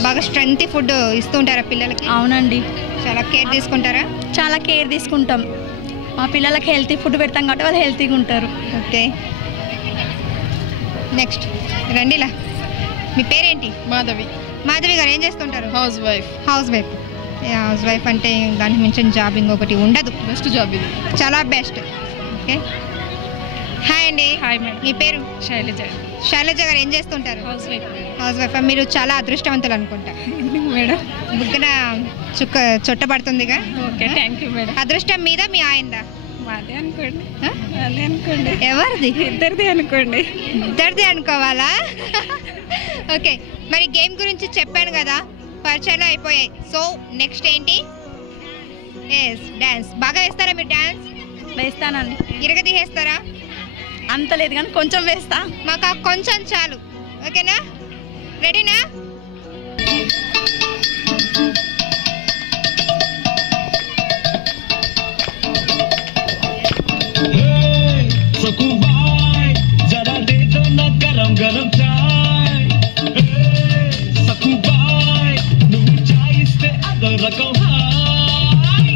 బాగా స్ట్రెంత్ ఫుడ్ ఇస్తుంటారా పిల్లలకి? అవునండి, చాలా కేర్ తీసుకుంటారా? చాలా కేర్ తీసుకుంటాం. మా పిల్లలకి హెల్తీ ఫుడ్ పెడతాం కాబట్టి వాళ్ళు హెల్తీగా ఉంటారు. Okay, next రండిలా. మీ పేరేంటి? మాధవి. మాధవి గారు ఏం చేస్తుంటారు? Housewife. Housewife. House wife అంటే దానికి మించిన జాబ్ ఇంకొకటి ఉండదు. బెస్ట్ జాబ్ ఇది. చాలా బెస్ట్. ఓకే, హాయ్ అండి. Hi madam. మీ పేరు? శైలజ. శైలజ గారు ఏం చేస్తుంటారు? Housewife. Housewife. మీరు చాలా అదృష్టవంతులు అనుకుంటా. మేడం బుగ్గన చుట్టబడుతుందిగా. Okay, thank you madam. అదృష్టం మీద మీ ఆయందా? మాదే అనుకోండి. అదే అనుకోండి. ఎవరిది? ఇద్దరిది అనుకోండి. ఇద్దరిది అనుకోవాలా? ఓకే, మరి గేమ్ గురించి చెప్పాను కదా, పరిచయాలు అయిపోయాయి. సో నెక్స్ట్ ఏంటి? డాన్స్. బాగా వేస్తారా మీరు డాన్స్? వేస్తానండి. ఇరగదీసేస్తారా? అంత లేదు కానీ కొంచెం వేస్తా. మాకు కొంచెం చాలు. ఓకేనా? రెడీనా? जरा दे दो ना गरम गरम चाय सकुबाई నువ్వు చాయ్ ఇస్తే అదో రకం హాయ్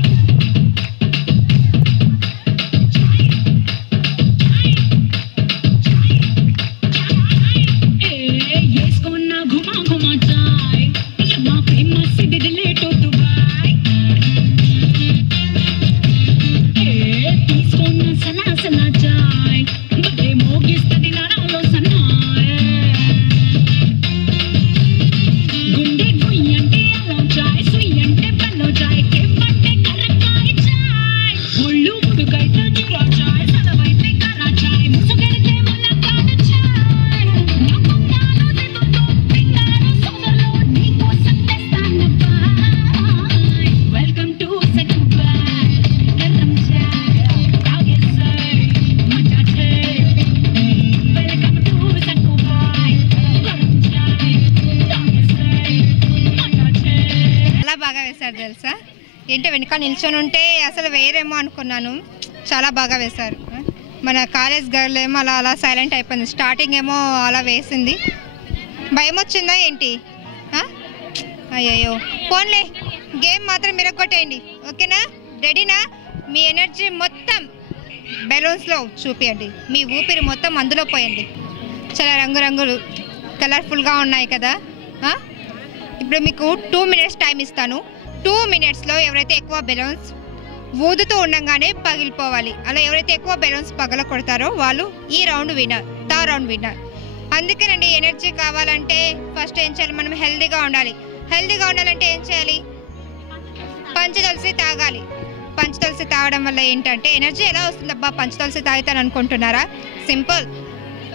ఏస్కోన్నా ఘుమా ఘుమా చాయ్ యమ్మా ఫేమస్ దిదిలే టు దుబాయ్ తీసుకోన్నా సనా సనా చాయ్ బడే మోగిస్తది నరాలో సన్నాయ్ గుండె గుయ్యంటే అలో చాయ్ సుయ్యంటే బల్లో చాయ్ కెమ్మంటే కరకాయ చాయ్ ఒళ్ళు ఉడుకైతే జీరా చాయ్ సదవైతే కరా చాయ్ ముసుగెడితే ములక్కాడ చాయ్ నమ్ముతాను దిదుతో పింగారు సోదలో నీకోసం తెస్తాను బాయ్ వెల్కమ్ టు సకుబాయ్ గరం చాయ్ తాగేసాయ్ మజా చాయ్ వెల్కమ్ టు సకుబాయ్ గరం చాయ్ తాగేసాయ్ మజా చాయ్. చాలా బాగా వేశారు తెలుసా. ఏంటో వెనక నిల్చొని ఉంటే అసలు వేరేమో అనుకున్నాను. చాలా బాగా వేశారు. మన కాలేజ్ గర్ల్ ఏమో అలా అలా సైలెంట్ అయిపోయింది. స్టార్టింగ్ ఏమో అలా వేసింది. భయం వచ్చిందా ఏంటి? అయ్యయ్యో, ఫోన్లే. గేమ్ మాత్రం మిరగొట్టేయండి. ఓకేనా? రెడీనా? మీ ఎనర్జీ మొత్తం బెలూన్స్లో చూపియండి. మీ ఊపిరి మొత్తం అందులో పోయండి. చాలా రంగురంగులు కలర్ఫుల్గా ఉన్నాయి కదా. ఇప్పుడు మీకు 2 minutes టైం ఇస్తాను. 2 minutesలో ఎవరైతే ఎక్కువ బెలూన్స్ ఊదుతూ ఉండగానే పగిలిపోవాలి. అలా ఎవరైతే ఎక్కువ బెలూన్స్ పగల కొడతారో వాళ్ళు ఈ round winner, third round winner. అందుకేనండి ఎనర్జీ కావాలంటే ఫస్ట్ ఏం చేయాలి? మనం హెల్తీగా ఉండాలి. హెల్తీగా ఉండాలంటే ఏం చేయాలి? పంచతులసి తాగాలి. పంచతులసి తాగడం వల్ల ఏంటంటే ఎనర్జీ ఎలా వస్తుందబ్బా పంచతులసి తాగుతాను అనుకుంటున్నారా? సింపుల్.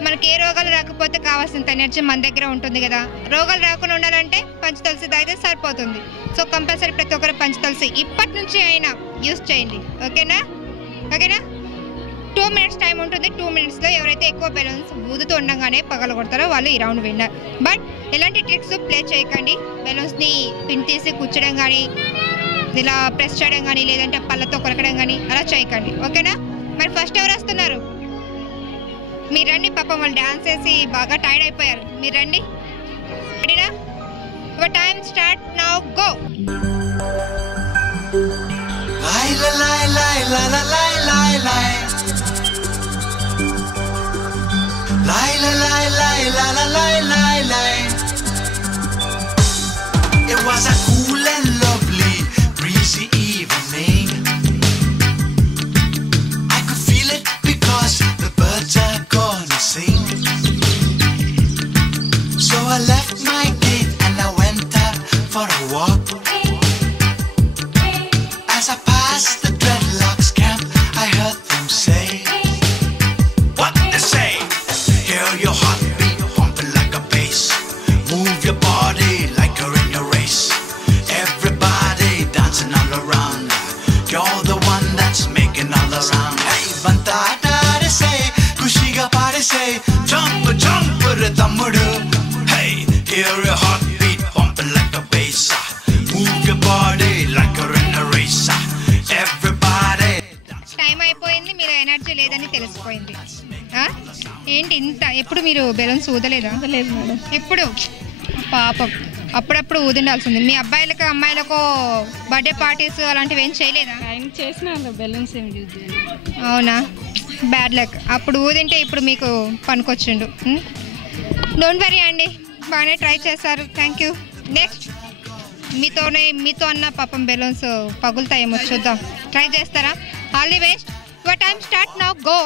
మనకి ఏ రోగాలు రాకపోతే కావాల్సినంత ఎనర్జీ మన దగ్గర ఉంటుంది కదా. రోగాలు రాకుండా ఉండాలంటే పంచతులసి తాగితే సరిపోతుంది. సో కంపల్సరీ ప్రతి ఒక్కరు పంచతులసి ఇప్పటి నుంచి అయినా యూస్ చేయండి. ఓకేనా? ఓకేనా? 2 minutes టైం ఉంటుంది. 2 minutesలో ఎవరైతే ఎక్కువ బెలూన్స్ ఊదుతూ ఉండగానే పగలగొడతారో వాళ్ళు ఈ రౌండ్ విన్నర్. బట్ ఎలాంటి ట్రిక్స్ ప్లే చేయకండి. బెలూన్స్ని పిన్ తీసి కూర్చోడం కానీ, ఇలా ప్రెస్ చేయడం కానీ, లేదంటే పళ్ళతో కొరకడం కానీ అలా చేయకండి. ఓకేనా? మరి ఫస్ట్ ఎవరు వస్తున్నారు? మీరు రండి. పాపం వాళ్ళు డాన్స్ చేసి బాగా టైర్డ్ అయిపోయారు. మీరు రండి. రెడీనా? Your time start now. Go. Lai la lai lai la la lai lai lai. Lai la lai lai la la lai lai lai. It was a cool and lovely breezy evening. I could feel it because the birds are gonna sing. So I left my gate and I went out for a walk. As I passed the dreadlocks camp, I heard them say, what they say? Hear your heartbeat pumping like a bass. Move your body like you're in a race. Everybody dancing all around. You're the one that's making all around. Hey, banta they say, kushiga party say, jump, jump, tammudu. Hey, hear your heartbeat pumping like a bass. Move your body like you're in a race. Everybody. Time అయిపోయింది. మీరు energy లేదని తెలిసిపోయింది. ఏంటి ఇంత? ఎప్పుడు మీరు balloons ఊదలేదా? లేదు madam. ఎప్పుడు? పాపం, అప్పుడప్పుడు ఊదిండాల్సింది. మీ అబ్బాయిలకు అమ్మాయిలకు బర్త్డే పార్టీస్ అలాంటివి ఏం చేయలేదా? ఆయన చేసిన బెలూన్స్ ఏమి యూజ్ చేయాలి. అవునా? Bad luck. అప్పుడు ఊదింటే ఇప్పుడు మీకు పనికొచ్చిండు. డోంట్ వరీ అండి, బాగానే ట్రై చేశారు. Thank you. నెక్స్ట్ మీతో అన్న పాపం బెలూన్స్ పగులుతాయేమో చూద్దాం. ట్రై చేస్తారా? All the best. Your time start now go.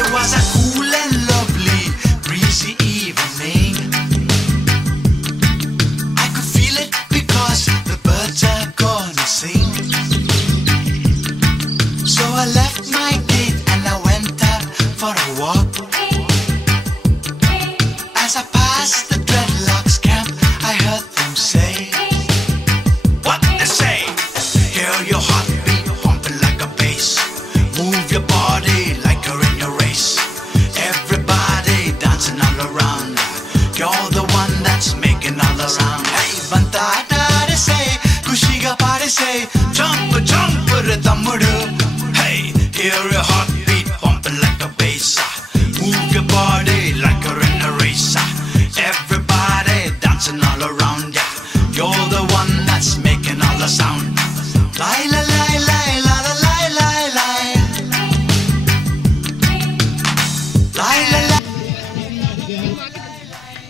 It was a cool and lovely breezy evening. I could feel it because the birds are gonna sing. So I left my gate and I went out for a walk. As I passed the dreadlocks camp, I heard them say, what they say? Hear your heartbeat pumping like a bass. Move your body like you're in a race. Everybody dancing all around. You're the one that's making all around. Hey, banta they say, kushiga party say, jump, jump, tammudu. Hey, hear your heartbeat pumping like a bass. Move your body like you're in a race. Everybody dancing all around. You're the one that's making all the sound. Lie, lie, lie, lie, lie, lie, lie, lie. Lie, lie, lie.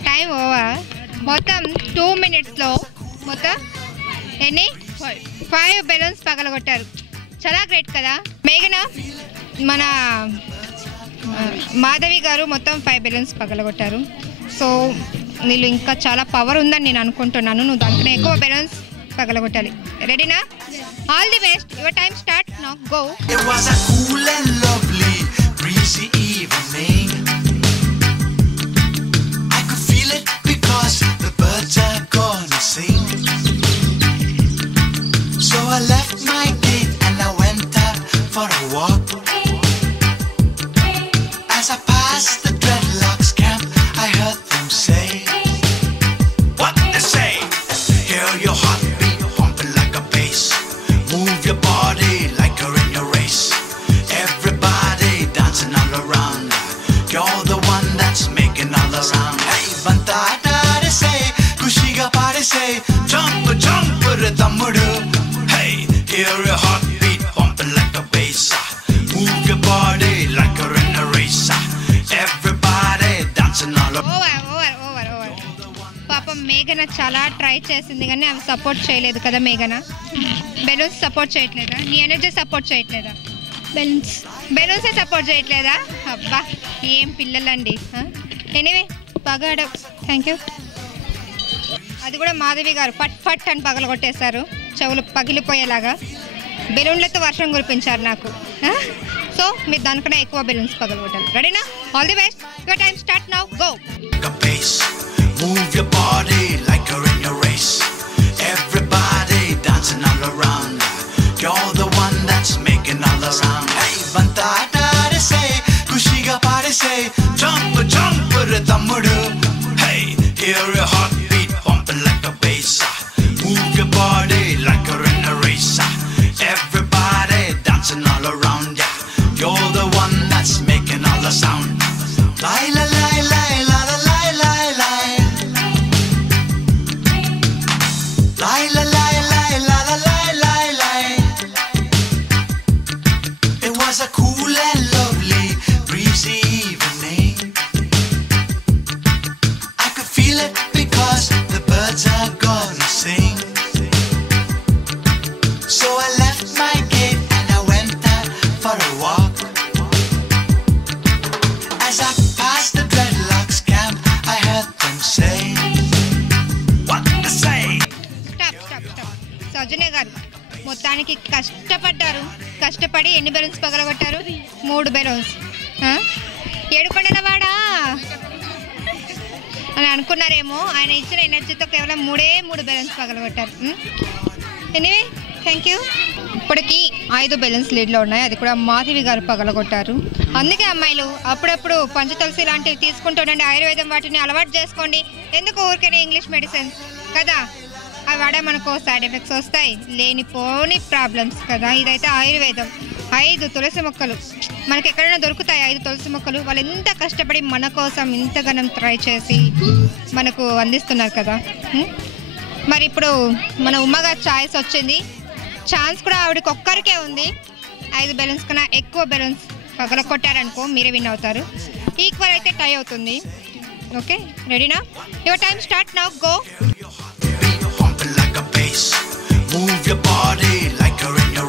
Time over. మొత్తం 2 minutesలో మొత్తం ఎన్ని 5 balloons పగలగొట్టారు. చాలా great కదా. మేఘన మన మాధవి గారు మొత్తం 5 balloons పగలగొట్టారు. So వీళ్ళు ఇంకా చాలా పవర్ ఉందని నేను అనుకుంటున్నాను. నువ్వు దానికన్నా ఎక్కువ బెలూన్స్ పగలగొట్టాలి. రెడీనా? All the best. Your time start now go. It was a cool and lovely breezy evening. I could feel it because the birds are gonna sing. So I left my gate and I went out for a walk. As I passed the dreadlocks camp, I heard them say, what they say? Hear your heartbeat pumping like a bass. Move your body like you're in a race. Everybody dancing all around. You're the one that's making all around. Hey, banta they say, kushiga party say, jump, jump, tammudu. Hey, hear your heartbeat pumping like a bass. Move your body like you're in a race. Everybody dancing all around. Over. పాపం మేఘన చాలా try చేసింది కానీ అవి support చేయలేదు కదా. మేఘన balloons support చేయట్లేదా? నీ ఎనర్జీ సపోర్ట్ చేయట్లేదా? బెలూన్సే సపోర్ట్ చేయట్లేదా? అబ్బా ఏం పిల్లలండి. ఎనీవే పగాడు. Thank you. అది కూడా మాధవి గారు ఫట్ ఫట్ అని పగలగొట్టేశారు. చెవులు పగిలిపోయేలాగా బెలూన్లతో వర్షం కురిపించారు నాకు. సో మీరు దానికన్నా ఎక్కువ బెలూన్స్ పగలగొట్టాలి. రెడీనా? All the best. Your time start now go. Move your body like you're in a race. Everybody dancing all around. You're the one that's making all the sound. Hey, banta they say, kushiga party say, jump, jump, tammudu. Hey, hear your heartbeat pumping like a bass. Move your body like you're in a race. Everybody dancing all around. You're the one that's making all the sound. Lie, lie, lie, lie, lie, lie, lie, lie. Lie, lie, lie, lie, lie, lie, lie, lie. It was a cool and lovely breezy evening. I could feel it because the birds are gonna sing. So I left my gate and I went out for a walk. As I passed the dreadlocks camp, I heard them say, what they say? Stop. Soujanya garu మొత్తానికి కష్టపడి ఎన్ని balloons పగలగొట్టారు? 3 balloons. ఏడుకొండలవాడా అని అనుకున్నారేమో. ఆయన ఇచ్చిన ఎనర్జీతో కేవలం 3 balloons పగలగొట్టారు. Anyway thank you. ఇప్పటికీ 5 బెలూన్స్ లీడ్లో ఉన్నాయి. అది కూడా మాధవి గారు పగలగొట్టారు. అందుకే అమ్మాయిలు అప్పుడప్పుడు పంచతులసి లాంటివి తీసుకుంటుండండి. ఆయుర్వేదం వాటిని అలవాటు చేసుకోండి. ఎందుకు ఊరికనే ఇంగ్లీష్ మెడిసిన్స్ కదా, అవి వాడే మనకు సైడ్ ఎఫెక్ట్స్ వస్తాయి, లేనిపోని ప్రాబ్లమ్స్ కదా. ఇదైతే ఆయుర్వేదం. 5 తులసి మొక్కలు మనకి ఎక్కడైనా దొరుకుతాయి. 5 తులసి మొక్కలు వాళ్ళు ఎంత కష్టపడి మన కోసం ఇంతగానం ట్రై చేసి మనకు అందిస్తున్నారు కదా. మరి ఇప్పుడు మన ఉమ్మగా ఛాయిస్ వచ్చింది. ఛాన్స్ కూడా ఆవిడకి ఒక్కరికే ఉంది. 5 బెలూన్స్ కన్నా ఎక్కువ బెలూన్స్ పగల కొట్టారనుకో మీరే విన్ అవుతారు. ఈక్వల్ అయితే టై అవుతుంది. ఓకే రెడీనా? Your time start now go. Move your body like you're in your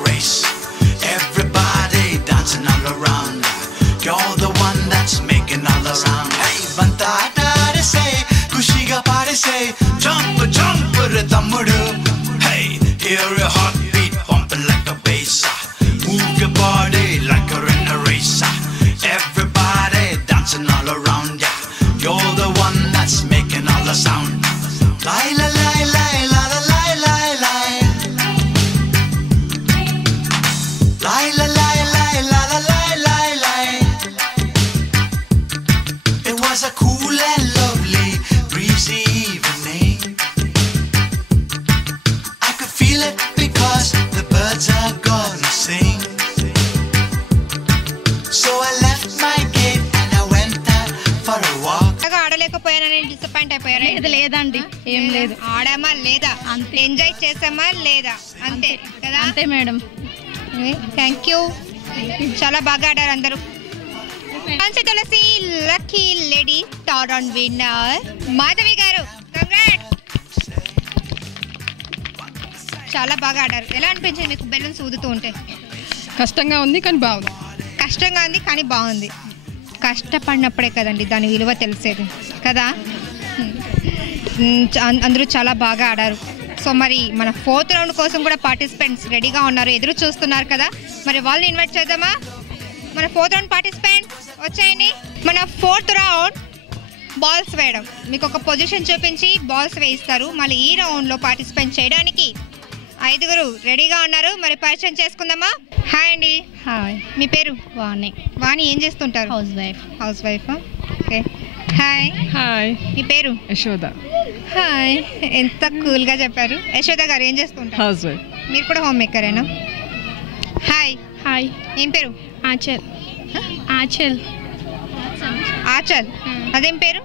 అయిపోయారా? లేదు లేదండి, ఏం లేదు. ఆడామా లేదా, అంతే. ఎంజాయ్ చేసామా లేదా, అంతే కదా. అంతే మేడం. థ్యాంక్ యూ, చాలా బాగా ఆడారు అందరూ. తులసి లక్కీ లేడీ టార్ ఆన్ విన్నర్ మాధవి గారు, కంగ్రాట్స్. చాలా బాగా ఆడారు. ఎలా అనిపించింది మీకు బెలూన్స్ ఊదుతూ ఉంటే? కష్టంగా ఉంది కానీ బాగుంది. కష్టంగా ఉంది కానీ బాగుంది. కష్టపడినప్పుడే కదండి దాని విలువ తెలిసేది కదా. అందరూ చాలా బాగా ఆడారు. సో మరి మన 4th రౌండ్ కోసం కూడా పార్టిసిపెంట్స్ రెడీగా ఉన్నారు, ఎదురు చూస్తున్నారు కదా. మరి వాళ్ళని ఇన్వైట్ చేద్దామా? మన 4th రౌండ్ పార్టిసిపెంట్స్ వచ్చేయండి. మన 4th రౌండ్ బాల్స్ వేయడం, మీకు ఒక పొజిషన్ చూపించి బాల్స్ వేయిస్తారు. మళ్ళీ ఈ రౌండ్లో పార్టిసిపేట్ చేయడానికి 5 రెడీగా ఉన్నారు. మరి పరిచయం చేసుకుందామా? హాయ్ అండి. హాయ్, మీ పేరు? వాణి. వాణి ఏం చేస్తుంటారు? Housewife. Okay. Hi. Hi, మీ పేరు? యశోద. హాయ్, ఎంత కూల్గా చెప్పారు. యశోద గారు ఏం చేస్తుంటారు? Housewife. మీరు కూడా హోమ్ మేకరేనా? హాయ్. హాయ్, ఏం పేరు? ఆచల్. ఆచల్. ఆచల్. అదేం పేరు?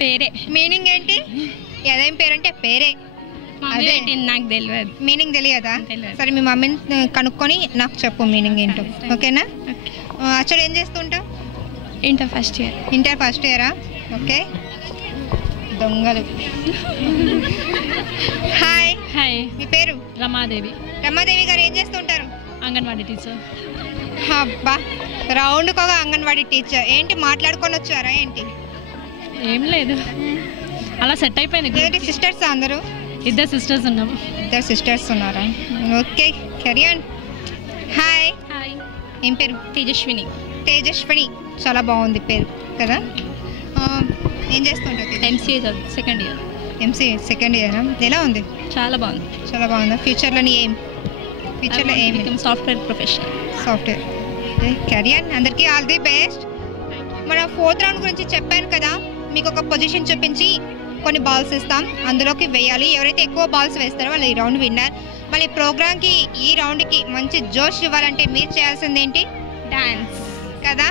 పేరే. మీనింగ్ ఏంటి? అదేం పేరు అంటే పేరే. అదే నాకు తెలియదు. మీనింగ్ తెలియదా? తెలియదు. సరే మీ మమ్మీని కనుక్కొని నాకు చెప్పు మీనింగ్ ఏంటో. ఓకేనా? ఆచల్ ఏం చేస్తుంటావు? Inter first year. Inter first ఇయరా? ఓకే. దొంగలు. హాయ్. హాయ్, మీ పేరు? రమాదేవి. రమాదేవి గారు ఏం చేస్తుంటారు? అంగన్వాడీ టీచర్. అబ్బా, రౌండ్కి ఒక అంగన్వాడీ టీచర్. ఏంటి మాట్లాడుకొని వచ్చారా ఏంటి? ఏం లేదు, అలా సెట్ అయిపోయింది. ఏంటి సిస్టర్స్ అందరూ? 2 సిస్టర్స్ ఉన్నాము. 2 సిస్టర్స్ ఉన్నారా? Okay, career. హాయ్. హాయ్, ఏం పేరు? తేజస్విని. తేజస్విని, చాలా బాగుంది పేరు కదా. ఏం చేస్తుంటారు? MCA second year. MCA second ఇయరా? ఎలా ఉంది? చాలా బాగుంది. చాలా బాగుందా? ఫ్యూచర్లో ఏం? ఫ్యూచర్లో ఏం? Software professional. సాఫ్ట్వేర్. కెరియర్. అందరికీ ఆల్ ది బెస్ట్. మన 4th రౌండ్ గురించి చెప్పాను కదా. మీకు ఒక పొజిషన్ చూపించి కొన్ని బాల్స్ ఇస్తాం, అందులోకి వేయాలి. ఎవరైతే ఎక్కువ బాల్స్ వేస్తారో వాళ్ళు ఈ రౌండ్ విన్నర్. మళ్ళీ ప్రోగ్రామ్కి ఈ రౌండ్కి మంచి జోష్ ఇవ్వాలంటే మీరు చేయాల్సింది ఏంటి? డాన్స్ కదా.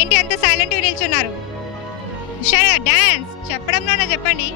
ఏంటి అంత సైలెంట్గా నిల్చున్నారు? హుషారుగా డాన్స్ చెప్పడంలోనే చెప్పండి.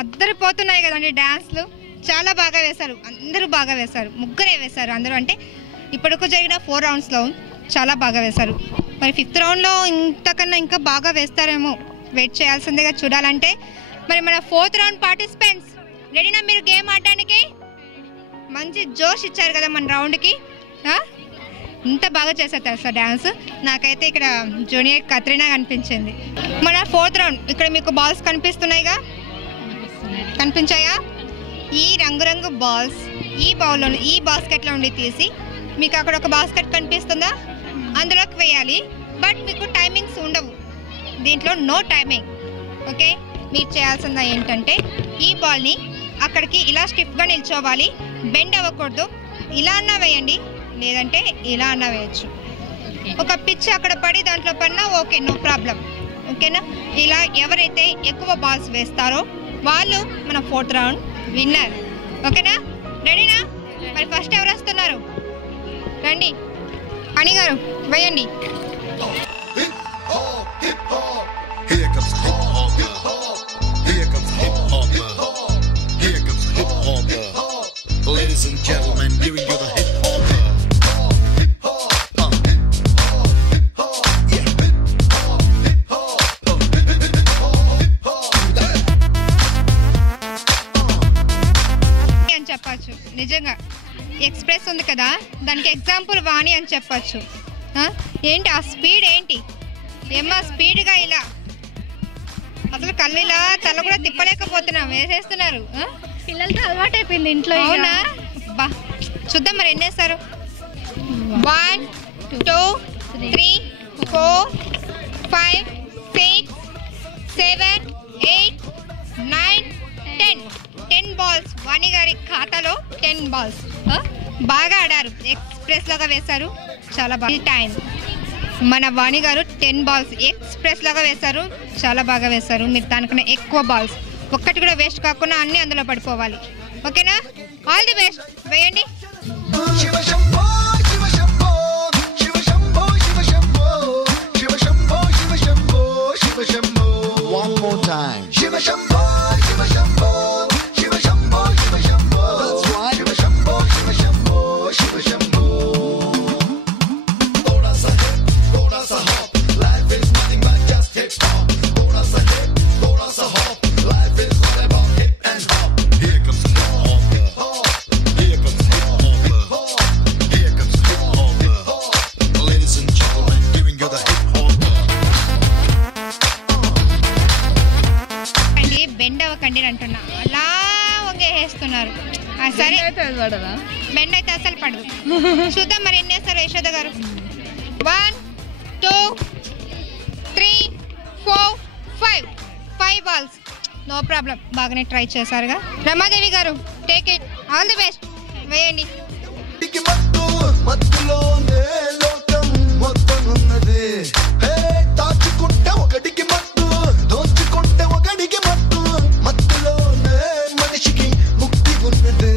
అద్దరిపోతున్నాయి కదండి డ్యాన్స్లు. చాలా బాగా వేశారు, అందరూ బాగా వేశారు. ముగ్గురే వేశారు అందరూ. అంటే ఇప్పటికు జరిగిన 4 రౌండ్స్లో చాలా బాగా వేశారు. మరి 5th రౌండ్లో ఇంతకన్నా ఇంకా బాగా వేస్తారేమో, వెయిట్ చేయాల్సిందిగా చూడాలంటే. మరి మన 4th రౌండ్ పార్టిసిపెంట్స్ రెడీనా? మీరు గేమ్ ఆడడానికి మంచి జోష్ ఇచ్చారు కదా మన రౌండ్కి. ఇంత బాగా చేశారు తెలుసా డ్యాన్స్. నాకైతే ఇక్కడ జూనియర్ కత్రినా కనిపించింది. మన 4th రౌండ్ ఇక్కడ మీకు బాల్స్ కనిపిస్తున్నాయిగా, కనిపించాయా? ఈ రంగురంగు బాల్స్ ఈ బౌల్లో ఈ బాస్కెట్లో ఉండి తీసి మీకు అక్కడ ఒక బాస్కెట్ కనిపిస్తుందా, అందులోకి వేయాలి. బట్ మీకు టైమింగ్స్ ఉండవు దీంట్లో, నో టైమింగ్. ఓకే, మీరు చేయాల్సిందా ఏంటంటే ఈ బాల్ని అక్కడికి ఇలా స్టిఫ్గా నిల్చోవాలి, బెండ్ అవ్వకూడదు. ఇలా అన్నా వేయండి, లేదంటే ఇలా అన్నా వేయచ్చు. ఒక పిచ్ అక్కడ పడి దాంట్లో పడినా ఓకే, నో ప్రాబ్లం. ఓకేనా? ఇలా ఎవరైతే ఎక్కువ బాల్స్ వేస్తారో వాళ్ళు మన 4th రౌండ్ విన్నర్. ఓకేనా? రెడీనా? మరి ఫస్ట్ ఎవరు వస్తున్నారు? రండి అని గారు, వేయండి. Here comes hip hop. Here comes hip hop. Here comes hip hop. Ladies and gentlemen, giving you the hip hop. అని చెప్పచ్చు. నిజంగా ఎక్స్ప్రెస్ ఉంది కదా, దానికి ఎగ్జాంపుల్ వాణి అని చెప్పచ్చు. ఏంటి ఆ స్పీడ్, ఏంటి ఏమ్మా స్పీడ్గా ఇలా అసలు కళ్ళు ఇలా తల కూడా తిప్పలేకపోతున్నాం, వేసేస్తున్నారు. పిల్లలతో అలవాటు అయిపోయింది ఇంట్లో. అవునా? బా చూద్దాం మరి ఎన్ని వేస్తారు. 1 2 3 4 5 6 7 8 9 10 బాల్స్ వాణి గారి ఖాతాలో 10 బాల్స్. బాగా ఆడారు, ఎక్స్ప్రెస్ లాగా వేశారు, చాలా బాగా. టైం మన వాణి గారు 10 బాల్స్ ఎక్స్ప్రెస్ లాగా వేశారు, చాలా బాగా వేశారు. మీరు దానికన్నా ఎక్కువ బాల్స్, ఒక్కటి కూడా వేస్ట్ కాకుండా అన్నీ అందులో పడిపోవాలి. ఓకేనా? ఆల్ ది బెస్ట్, వేయండి. Shiva Shambho, Shiva Shambho, Shiva Shambho, Shiva Shambho, Shiva Shambho, Shiva Shambho, Shiva Shambho. One more time. Shiva Shambho, Shiva Shambho, Shiva Shambho, Shiva Shambho. That's right. Shiva Shambho, Shiva Shambho, Shiva Shambho. Thoda sa hip, thoda sa hop. Life is nothing but just hip hop. Thoda sa hip, thoda sa hop. Life is all about hip and hop. Here comes hip hop. Here comes hip hop. Here comes hip hop. Ladies and gentlemen, giving you the hip hop. అండి bend అవ్వకండి అంటున్నా, అలా వంగేస్తున్నారు. సరే bend అయితే అసలు పడదు. చూద్దాం మరి ఎన్ని వేస్తారు యశోద గారు. 1 2 3 4 5 బాల్స్, నో ప్రాబ్లం. బాగానే ట్రై చేశారుగా. రమాదేవి గారు, take it, all the best, వేయండి. ఇకి మత్తు మత్తులోనే లోకం మొత్తం ఉన్నది. హే దాచుకుంటే ఒకడికి మత్తు, దోచుకుంటే ఒకడికి మత్తు. మత్తులోనే మనిషికి ముక్తి ఉన్నది.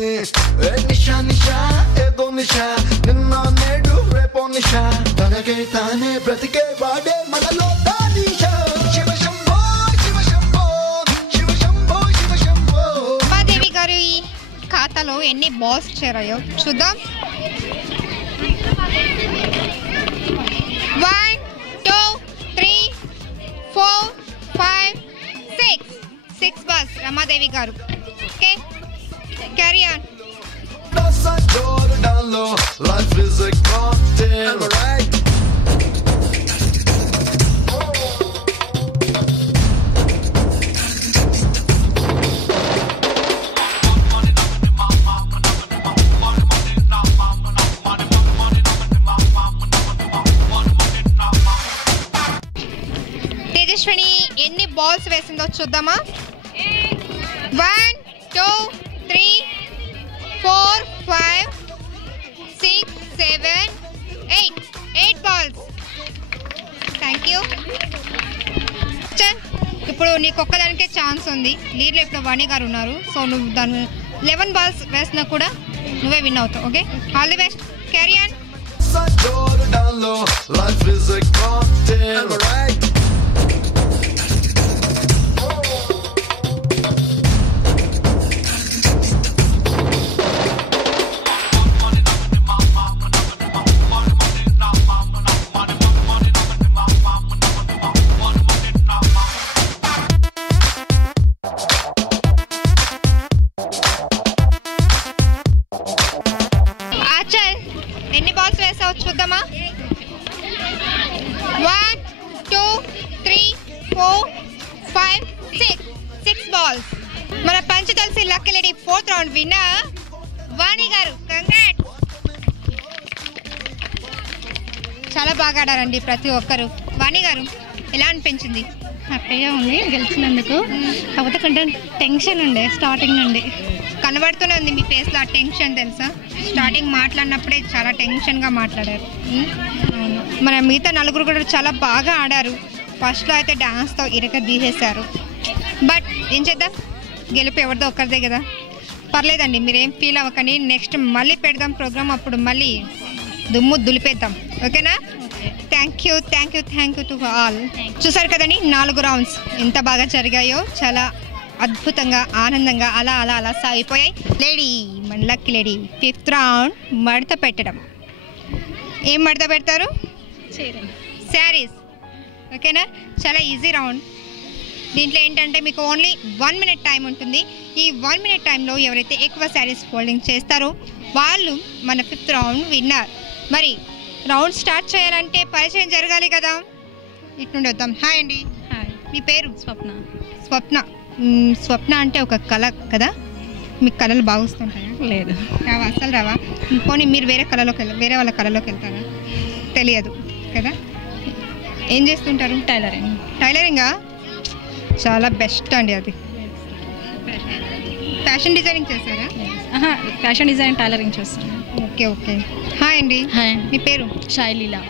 ఏ నిషా నిషా ఏదో నిషా, నిన్న నేడు రేపో నిషా. తనకే తానే బ్రతికే వాడే మనలో దానిషా. శివ శంభో, శివ శంభో, శివ శంభో, శివ శంభో. రమాదేవి గారు ఈ ఖాతాలో ఎన్ని బాల్స్ చేరాయో చూద్దాం. 1 2 3 4 5 6 బాల్స్ రమాదేవి గారు. Okay, carry on. Nasa Jordano, life is a cocktail, right? Tejaswini ఎన్ని బాల్స్ వేసిందో చూద్దామా. 1 2 3 4 5 6 7 8 బాల్స్. Thank you. ఇప్పుడు నీకు ఒక్కదానికే ఛాన్స్ ఉంది. లీడ్లో ఇప్పుడు వాణి గారు ఉన్నారు. సో నువ్వు దాన్ని 11 బాల్స్ వేసినా కూడా నువ్వే విన్ అవుతావు. Okay, all the best, carry on. Nasa Jordano, life is a cocktail, right? ఎన్ని బాల్స్ వేసావు చూద్దామా? 1 2 3 4 5 6 బాల్స్. మన Panchatulasi lucky lady 4th round winner Vani garu. Congrats. చాలా బాగా ఆడారండి ప్రతి ఒక్కరు. వాణి గారు ఎలా అనిపించింది? హ్యాపీగా ఉంది గెలిచినందుకు. కాకపోతే కొంచెం టెన్షన్ ఉండే స్టార్టింగ్ నుండి. కనబడుతూనే ఉంది మీ ఫేస్లో ఆ టెన్షన్ తెలుసా? స్టార్టింగ్ మాట్లాడినప్పుడే చాలా టెన్షన్గా మాట్లాడారు. మన మిగతా నలుగురు కూడా చాలా బాగా ఆడారు. ఫస్ట్లో అయితే డాన్స్తో తీసేశారు. బట్ ఏం చేద్దాం, గెలుపు ఎవరిదో ఒక్కరిదే కదా. పర్లేదండి, మీరేం ఫీల్ అవ్వకండి. నెక్స్ట్ మళ్ళీ పెడదాం ప్రోగ్రామ్, అప్పుడు మళ్ళీ దుమ్ము దులిపేద్దాం. ఓకేనా? Thank you to all. చూసారు కదండి 4 రౌండ్స్ ఎంత బాగా జరిగాయో. చాలా అద్భుతంగా ఆనందంగా అలా అలా అలా సాగిపోయాయి. మన లక్కీ లేడీ 5th రౌండ్ మడత పెట్టడం. ఏం మడత పెడతారు? శారీస్. ఓకేనా? చాలా ఈజీ రౌండ్. దీంట్లో ఏంటంటే మీకు ఓన్లీ 1 minute టైం ఉంటుంది. ఈ 1 minute టైంలో ఎవరైతే ఎక్కువ శారీస్ ఫోల్డింగ్ చేస్తారో వాళ్ళు మన 5th రౌండ్ విన్నర్. మరి రౌండ్ స్టార్ట్ చేయాలంటే పరిచయం జరగాలి కదా. ఇటు నుండి వద్దాం. హాయ్ అండి. హాయ్. మీ పేరు? స్వప్న. స్వప్న అంటే ఒక కళ కదా. మీకు కళలు బాగా వస్తుంటాయా? లేదు. రావా? అసలు రావా? పోనీ మీరు వేరే వాళ్ళ కళలోకి వెళ్తారా? తెలియదు కదా. ఏం చేస్తుంటారు? టైలరింగా? చాలా బెస్ట్ అండి అది. ఫ్యాషన్ డిజైనింగ్ చేస్తారా? ఫ్యాషన్ డిజైన్ టైలరింగ్ చేస్తాను. ఓకే. హాయ్ అండి. హాయ్. మీ పేరు? సాయిలీలా.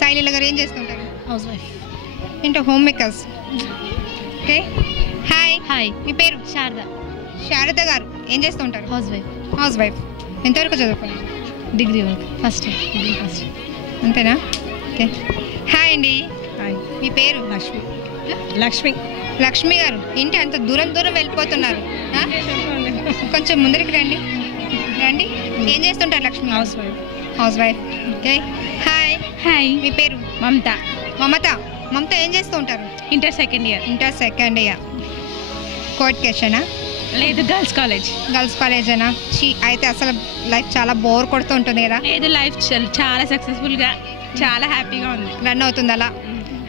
సాయిలీల గారు ఏం చేస్తుంటారు? House wife. ఏంటో హోమ్ మేకర్స్. ఓకే. హాయ్. మీ పేరు? శారద గారు ఏం చేస్తుంటారు? House wife. ఎంతవరకు చదువుకున్నారు? డిగ్రీ వరకు. ఫస్ట్. అంతేనా? ఓకే. హాయ్ అండి. హాయ్. మీ పేరు? లక్ష్మి గారు. ఏంటి అంత దూరం వెళ్ళిపోతున్నారు? కొంచెం ముందరికి రండి. ఏం చేస్తుంటారు Lakshmi? Housewife. Okay. Hi. మీ పేరు? మమత ఏం చేస్తూ ఉంటారు? Inter second year. కోఎడ్యుకేషనా? లేదు, గర్ల్స్ కాలేజేనా? అయితే అసలు లైఫ్ చాలా బోర్ కొడుతూ ఉంటుంది కదా. లేదు, లైఫ్ చాలా సక్సెస్ఫుల్గా చాలా హ్యాపీగా ఉంది. రన్ అవుతుంది అలా.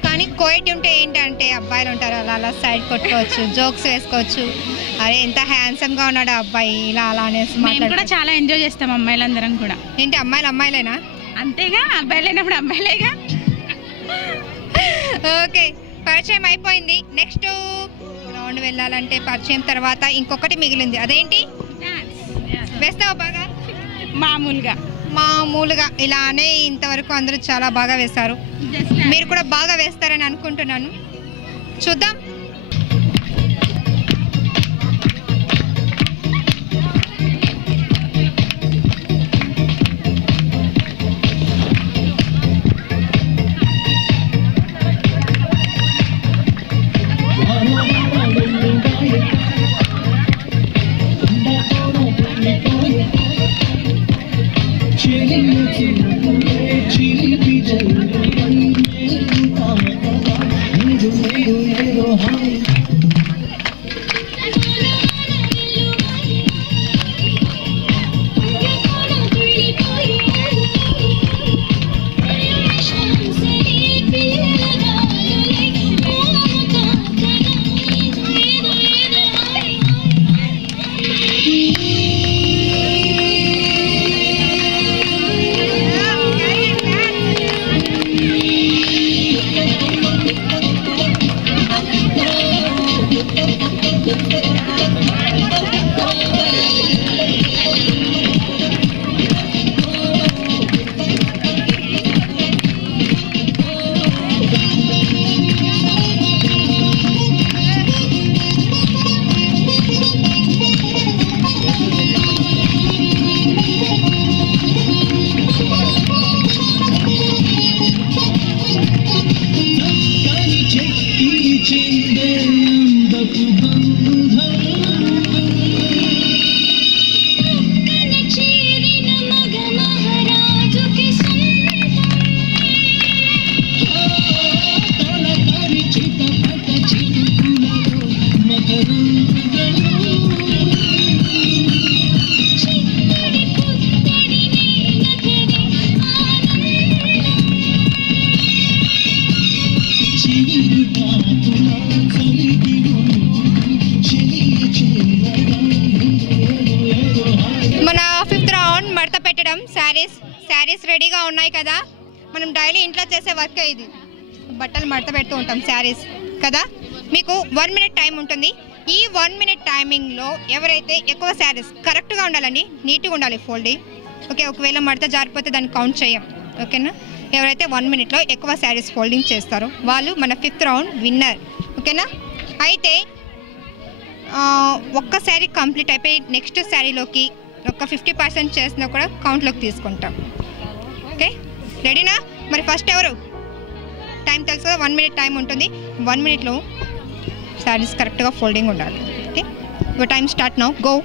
కానీ కోఎడ్ ఉంటే ఏంటంటే అబ్బాయిలు ఉంటారు, అలా సైడ్ కొట్టుకోవచ్చు, జోక్స్ వేసుకోవచ్చు. అరే ఎంత హ్యాండ్సమ్గా ఉన్నాడు ఆ అబ్బాయి, ఇలా అలా అనేసి మేము కూడా చాలా ఎంజాయ్ చేస్తాం అమ్మాయిలందరం కూడా. ఏంటి అమ్మాయిలేనా? అంతేగా, అబ్బాయిలైనప్పుడు అమ్మాయిలేగా. ఓకే, పరిచయం అయిపోయింది. నెక్స్ట్ రౌండ్ వెళ్ళాలంటే పరిచయం తర్వాత ఇంకొకటి మిగిలింది. అదేంటి? వేస్తావా బాగా? మామూలుగా ఇలానే ఇంతవరకు అందరూ చాలా బాగా వేశారు. మీరు కూడా బాగా వేస్తారని అనుకుంటున్నాను. చూద్దాం. గాయస్, శారీస్ రెడీగా ఉన్నాయి కదా. మనం డైలీ ఇంట్లో చేసే వర్క్ ఇది, బట్టలు మడత పెడుతూ ఉంటాం శారీస్ కదా. మీకు 1 minute టైం ఉంటుంది. ఈ 1 minute టైమింగ్లో ఎవరైతే ఎక్కువ శారీస్ కరెక్ట్గా ఉండాలండి, నీట్గా ఉండాలి ఫోల్డింగ్. ఓకే, ఒకవేళ మడత జారిపోతే దాన్ని కౌంట్ చేయం. ఓకేనా? ఎవరైతే 1 minuteలో ఎక్కువ శారీస్ ఫోల్డింగ్ చేస్తారో వాళ్ళు మన 5th రౌండ్ విన్నర్. ఓకేనా? అయితే ఒక్క శారీ కంప్లీట్ అయిపోయి నెక్స్ట్ శారీలోకి ఒక 50% చేసినా కూడా కౌంట్లోకి తీసుకుంటాం. ఓకే, రెడీనా? మరి ఫస్ట్ ఎవరు? టైం తెలుసు కదా, 1 minute టైం ఉంటుంది. 1 minuteలో శారీస్ కరెక్ట్గా ఫోల్డింగ్ ఉండాలి. Okay, your time start now, go.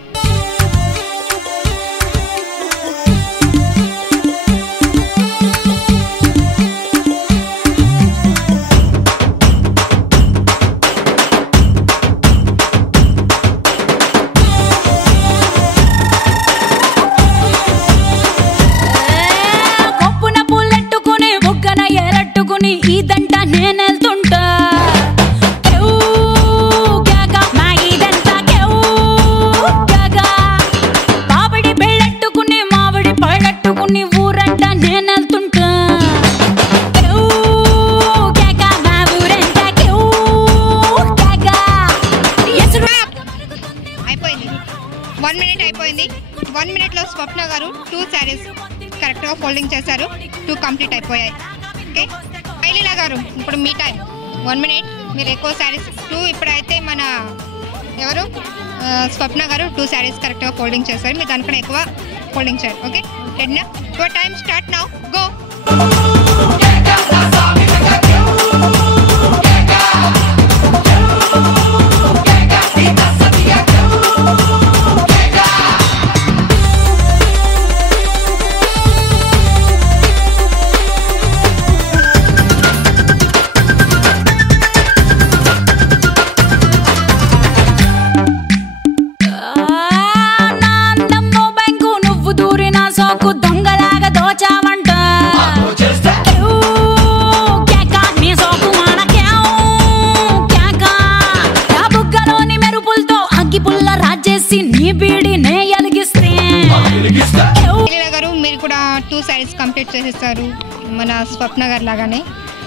ఇదంట నేనెళ్తుంటా బాబడి బెళ్ళట్టుకుని మావిడి పళ్ళట్టుకుని ఊరంట నేనెళ్తుంటా. అయిపోయింది, 1 minute అయిపోయింది. 1 minuteలో స్వప్న గారు 2 శారీస్ కరెక్ట్గా ఫోల్డింగ్ చేశారు. 2 కంప్లీట్ అయిపోయాయి. ఓకే, ఐలీలా గారు ఇప్పుడు మీ టైం. 1 minute, మీరు ఎక్కువ శారీస్ 2. ఇప్పుడైతే మన ఎవరు స్వప్న గారు 2 శారీస్ కరెక్ట్గా ఫోల్డింగ్ చేశారు. మీరు దానికన్నా ఎక్కువ ఫోల్డింగ్ చేయాలి. ఓకే, రెడీనా? Your time start now, go. దొంగలాగా దోచావంట బుగ్గలోని మెరుపులతో అగ్గి పుల్ల రాజేసి నీ బీడి నే ఎలిగిస్తే. గారు మీరు కూడా 2 శారీస్ కంప్లీట్ చేసేస్తారు మన స్వప్న గారు లాగానే.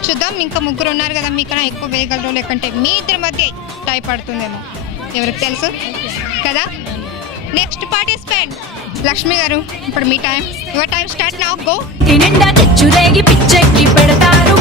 చూద్దాం, ఇంకా 3 ఉన్నారు కదా, మీకన్నా ఎక్కువ వేయగలరు, లేకంటే మీ ఇద్దరి మధ్య టై పడుతుందేమో, ఎవరికి తెలుసు కదా. నెక్స్ట్ పార్టిసిపెంట్ లక్ష్మి గారు, ఇప్పుడు మీ time. Your time start now, go. నిండా చిచ్చురేగి పిచ్చెక్కి పెడతారు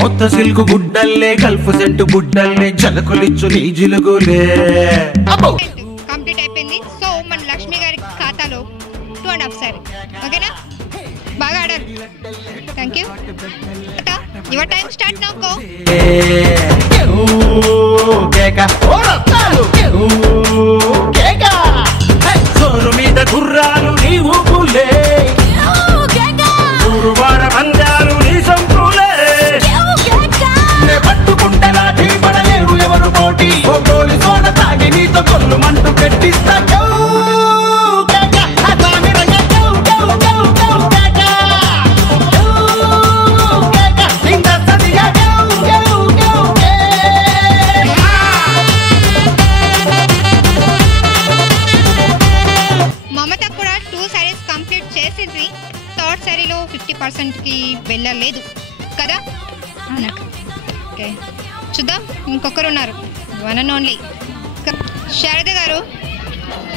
కొత్త సిల్కు గుడ్డల్లే గల్ఫ్ సెంటు గుడ్డల్లే జలకులిచ్చు నీ జిలుగులే. కంప్లీట్ అయిపోయింది. సో మన లక్ష్మి గారి ఖాతాలో 2.5 శారీ. ఓకేనా? బాగా ఆడారు, thank you. Your time start now, go. Shore మీద గుర్రాలు నీ ఊపులే, గురువార పందాలు నీ సంపులే. పట్టుకుంటే లాఠీ పడలేరు ఎవరు పోటీ, గోలి సోడ తాగి నీతో కొల్లు మంటూ పెట్టిస్తా. మమత కూడా 2 శారీస్ కంప్లీట్ చేసింది. 3rd శారీలో 50%కి వెళ్ళలేదు కదా. ఓకే, చూద్దాం, ఇంకొకరు ఉన్నారు, 1 and only శారద గారు.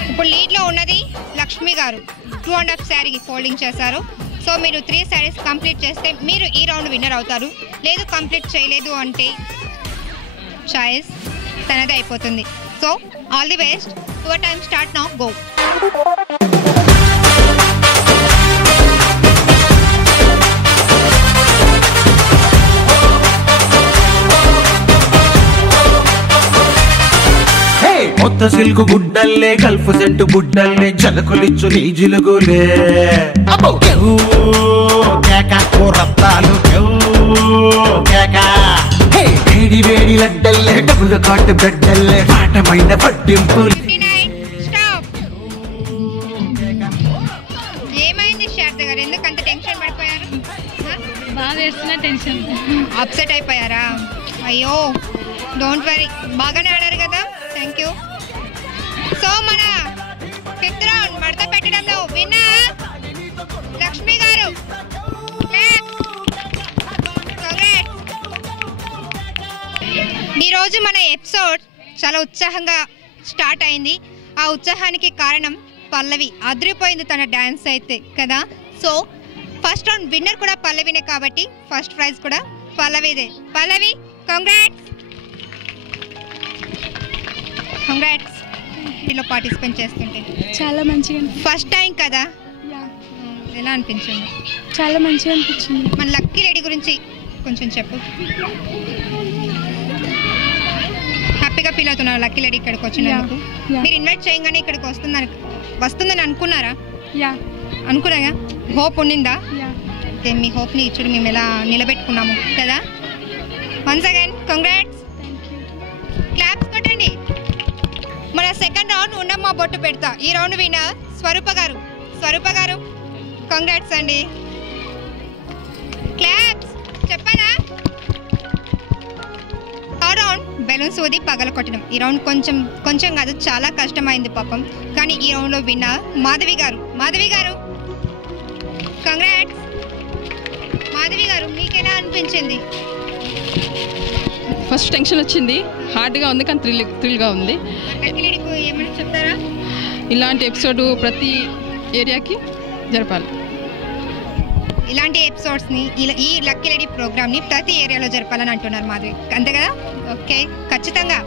ఇప్పుడు లీడ్లో ఉన్నది లక్ష్మి గారు, 2.5 శారీకి ఫోల్డింగ్ చేశారు. సో మీరు 3 శారీస్ కంప్లీట్ చేస్తే మీరు ఈ రౌండ్ విన్నర్ అవుతారు. లేదు కంప్లీట్ చేయలేదు అంటే చాయిస్ తనదే అయిపోతుంది. So all the best. Your time start now, go. కొత్త సిల్క్ గుడ్డల్లే గల్ఫ్ సెంటు బుడ్డల్లే జలకులిచ్చు నీ జిలుగులే అబ్బో కేవ్ కేక రత్తాలు కేక వేడి వేడి లడ్డల్లే డబుల్ కాట్ బెడ్డల్లే పాటమైన పట్టింపులు. ఏమైంది శారద గారు, ఎందుకు అంత టెన్షన్ పడిపోయారు? బాగా వేస్తున్నా టెన్షన్. అప్సెట్ అయిపోయారా? అయ్యో డోంట్ వరీ, బాగానే ఆడారు కదా. Thank you. సో మన 5th రౌండ్ మడత పెట్టడంలో విన్నర్ లక్ష్మి గారు. ఈరోజు మన ఎపిసోడ్ చాలా ఉత్సాహంగా స్టార్ట్ అయింది. ఆ ఉత్సాహానికి కారణం పల్లవి. అదిరిపోయింది తన డ్యాన్స్ అయితే కదా. సో ఫస్ట్ రౌండ్ విన్నర్ కూడా పల్లవినే కాబట్టి ఫస్ట్ ప్రైజ్ కూడా పల్లవిదే. పల్లవి కంగ్రాట్స్. కంగ్రాట్స్. దీనిలో పార్టిసిపేట్ చేస్తుంటే చాలా మంచిగా, ఫస్ట్ టైం కదా, ఎలా అనిపించింది? చాలా మంచిగా అనిపించింది. మన లక్కీ లేడీ గురించి కొంచెం చెప్పు. హ్యాపీగా ఫీల్ అవుతున్నారు లక్కీ లేడీ ఇక్కడికి వచ్చినందుకు? మీరు ఇన్వైట్ చేయగానే ఇక్కడికి వస్తుందని అనుకున్నారా? అనుకున్నాగా? హోప్ ఉండిందా? మీ హోప్ని ఇచ్చుడు మేము ఎలా నిలబెట్టుకున్నాము కదా. Once again congrats. క్లాప్స్ కొట్టండి. మన సెకండ్ రౌండ్ ఉండమ్మ బొట్టు పెడతా. ఈ రౌండ్ విన్నర్ స్వరూప గారు. స్వరూప గారు కంగ్రాట్స్ అండి. క్లాప్స్ చెప్పనా? థర్డ్ రౌండ్ బెలూన్స్ ఊది పగల కొట్టడం. ఈ రౌండ్ కొంచెం కాదు చాలా కష్టమైంది పాపం. కానీ ఈ రౌండ్లో విన్నర్ మాధవి గారు. మాధవి గారు కంగ్రాట్స్. మాధవి గారు మీకెలా అనిపించింది? ఫస్ట్ టెన్షన్ వచ్చింది, హార్డ్గా ఉంది, కానీ థ్రిల్గా ఉంది. ఏమైనా చెప్తారా? ఇలాంటి ఎపిసోడ్ ప్రతి ఏరియాకి జరపాలి. ఇలాంటి ఎపిసోడ్స్ని ఈ లక్కీ లేడీ ప్రోగ్రామ్ని ప్రతి ఏరియాలో జరపాలని అంటున్నారు మాధవి, అంతే కదా? ఓకే, ఖచ్చితంగా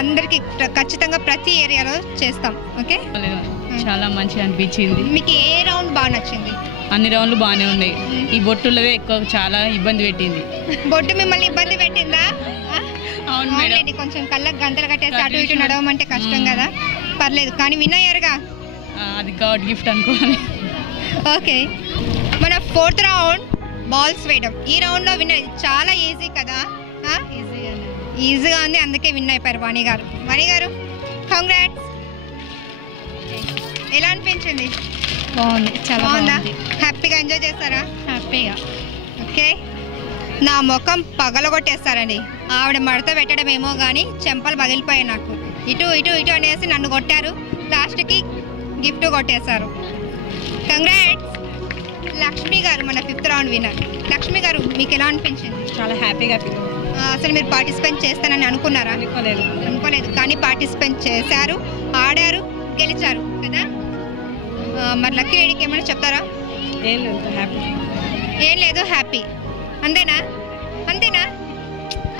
అందరికి ఖచ్చితంగా ప్రతి ఏరియాలో చేస్తాం. ఓకే, చాలా మంచిగా అనిపించింది. మీకు ఏ రౌండ్ బాగా నచ్చింది? అన్ని రౌండ్లు బాగానే ఉన్నాయి. ఈ బొట్టులవే ఎక్కువ చాలా ఇబ్బంది పెట్టింది. బొట్టు మిమ్మల్ని ఇబ్బంది పెట్టిందా? అవునండి, కొంచెం కళ్ళకు గంతలు కట్టేసి అటు ఇటు నడవమంటే కష్టం కదా. పర్లేదు, కానీ విన్ అయ్యారుగా, అది గాడ్ గిఫ్ట్ అనుకోవాలి. ఓకే, మన 4th రౌండ్ బాల్స్ వేయడం. ఈ రౌండ్లో విన్ చాలా ఈజీ కదా. ఈజీగా ఉంది, అందుకే విన్ అయిపోయారు వాణి గారు. వాణి గారు కంగ్రాట్స్. ఎలా అనిపించింది? బాగుంది, చాలా బాగుందా? బాగుంది. హ్యాపీగా ఎంజాయ్ చేస్తారా? హ్యాపీగా. ఓకే, నా ముఖం పగలగొట్టేస్తారండి. ఆవిడ మడత పెట్టడం ఏమో కానీ చెంపలు పగిలిపోయాయి నాకు. ఇటు ఇటు ఇటు అనేసి నన్ను కొట్టారు, లాస్ట్కి గిఫ్ట్ కొట్టేశారు. కంగ్రాట్స్. లక్ష్మి గారు మన 5th రౌండ్ విన్నర్. లక్ష్మి గారు మీకు ఎలా అనిపించింది? చాలా హ్యాపీగా ఫీల్. అసలు మీరు పార్టిసిపేట్ చేస్తానని అనుకున్నారా? అనుకోలేదు, కానీ పార్టిసిపేట్ చేశారు, ఆడారు, గెలిచారు కదా. మరి లక్కీ లేడీకి ఏమైనా చెప్తారా? ఏం లేదు, హ్యాపీ అంతేనా? అంతేనా?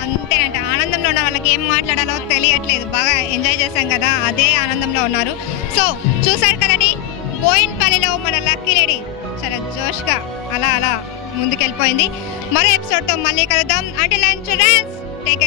అంతేనంట. ఆనందంలో ఉన్న వాళ్ళకి ఏం మాట్లాడాలో తెలియట్లేదు. బాగా ఎంజాయ్ చేశాం కదా, అదే ఆనందంలో ఉన్నారు. సో చూసారు కదండి, బోయిన్పల్లిలో మన లక్కీ లేడీ చాలా జోష్గా అలా ముందుకెళ్ళిపోయింది. మరో ఎపిసోడ్తో మళ్ళీ కలుద్దాం. అంటే లంచ్ డాన్స్ టేక్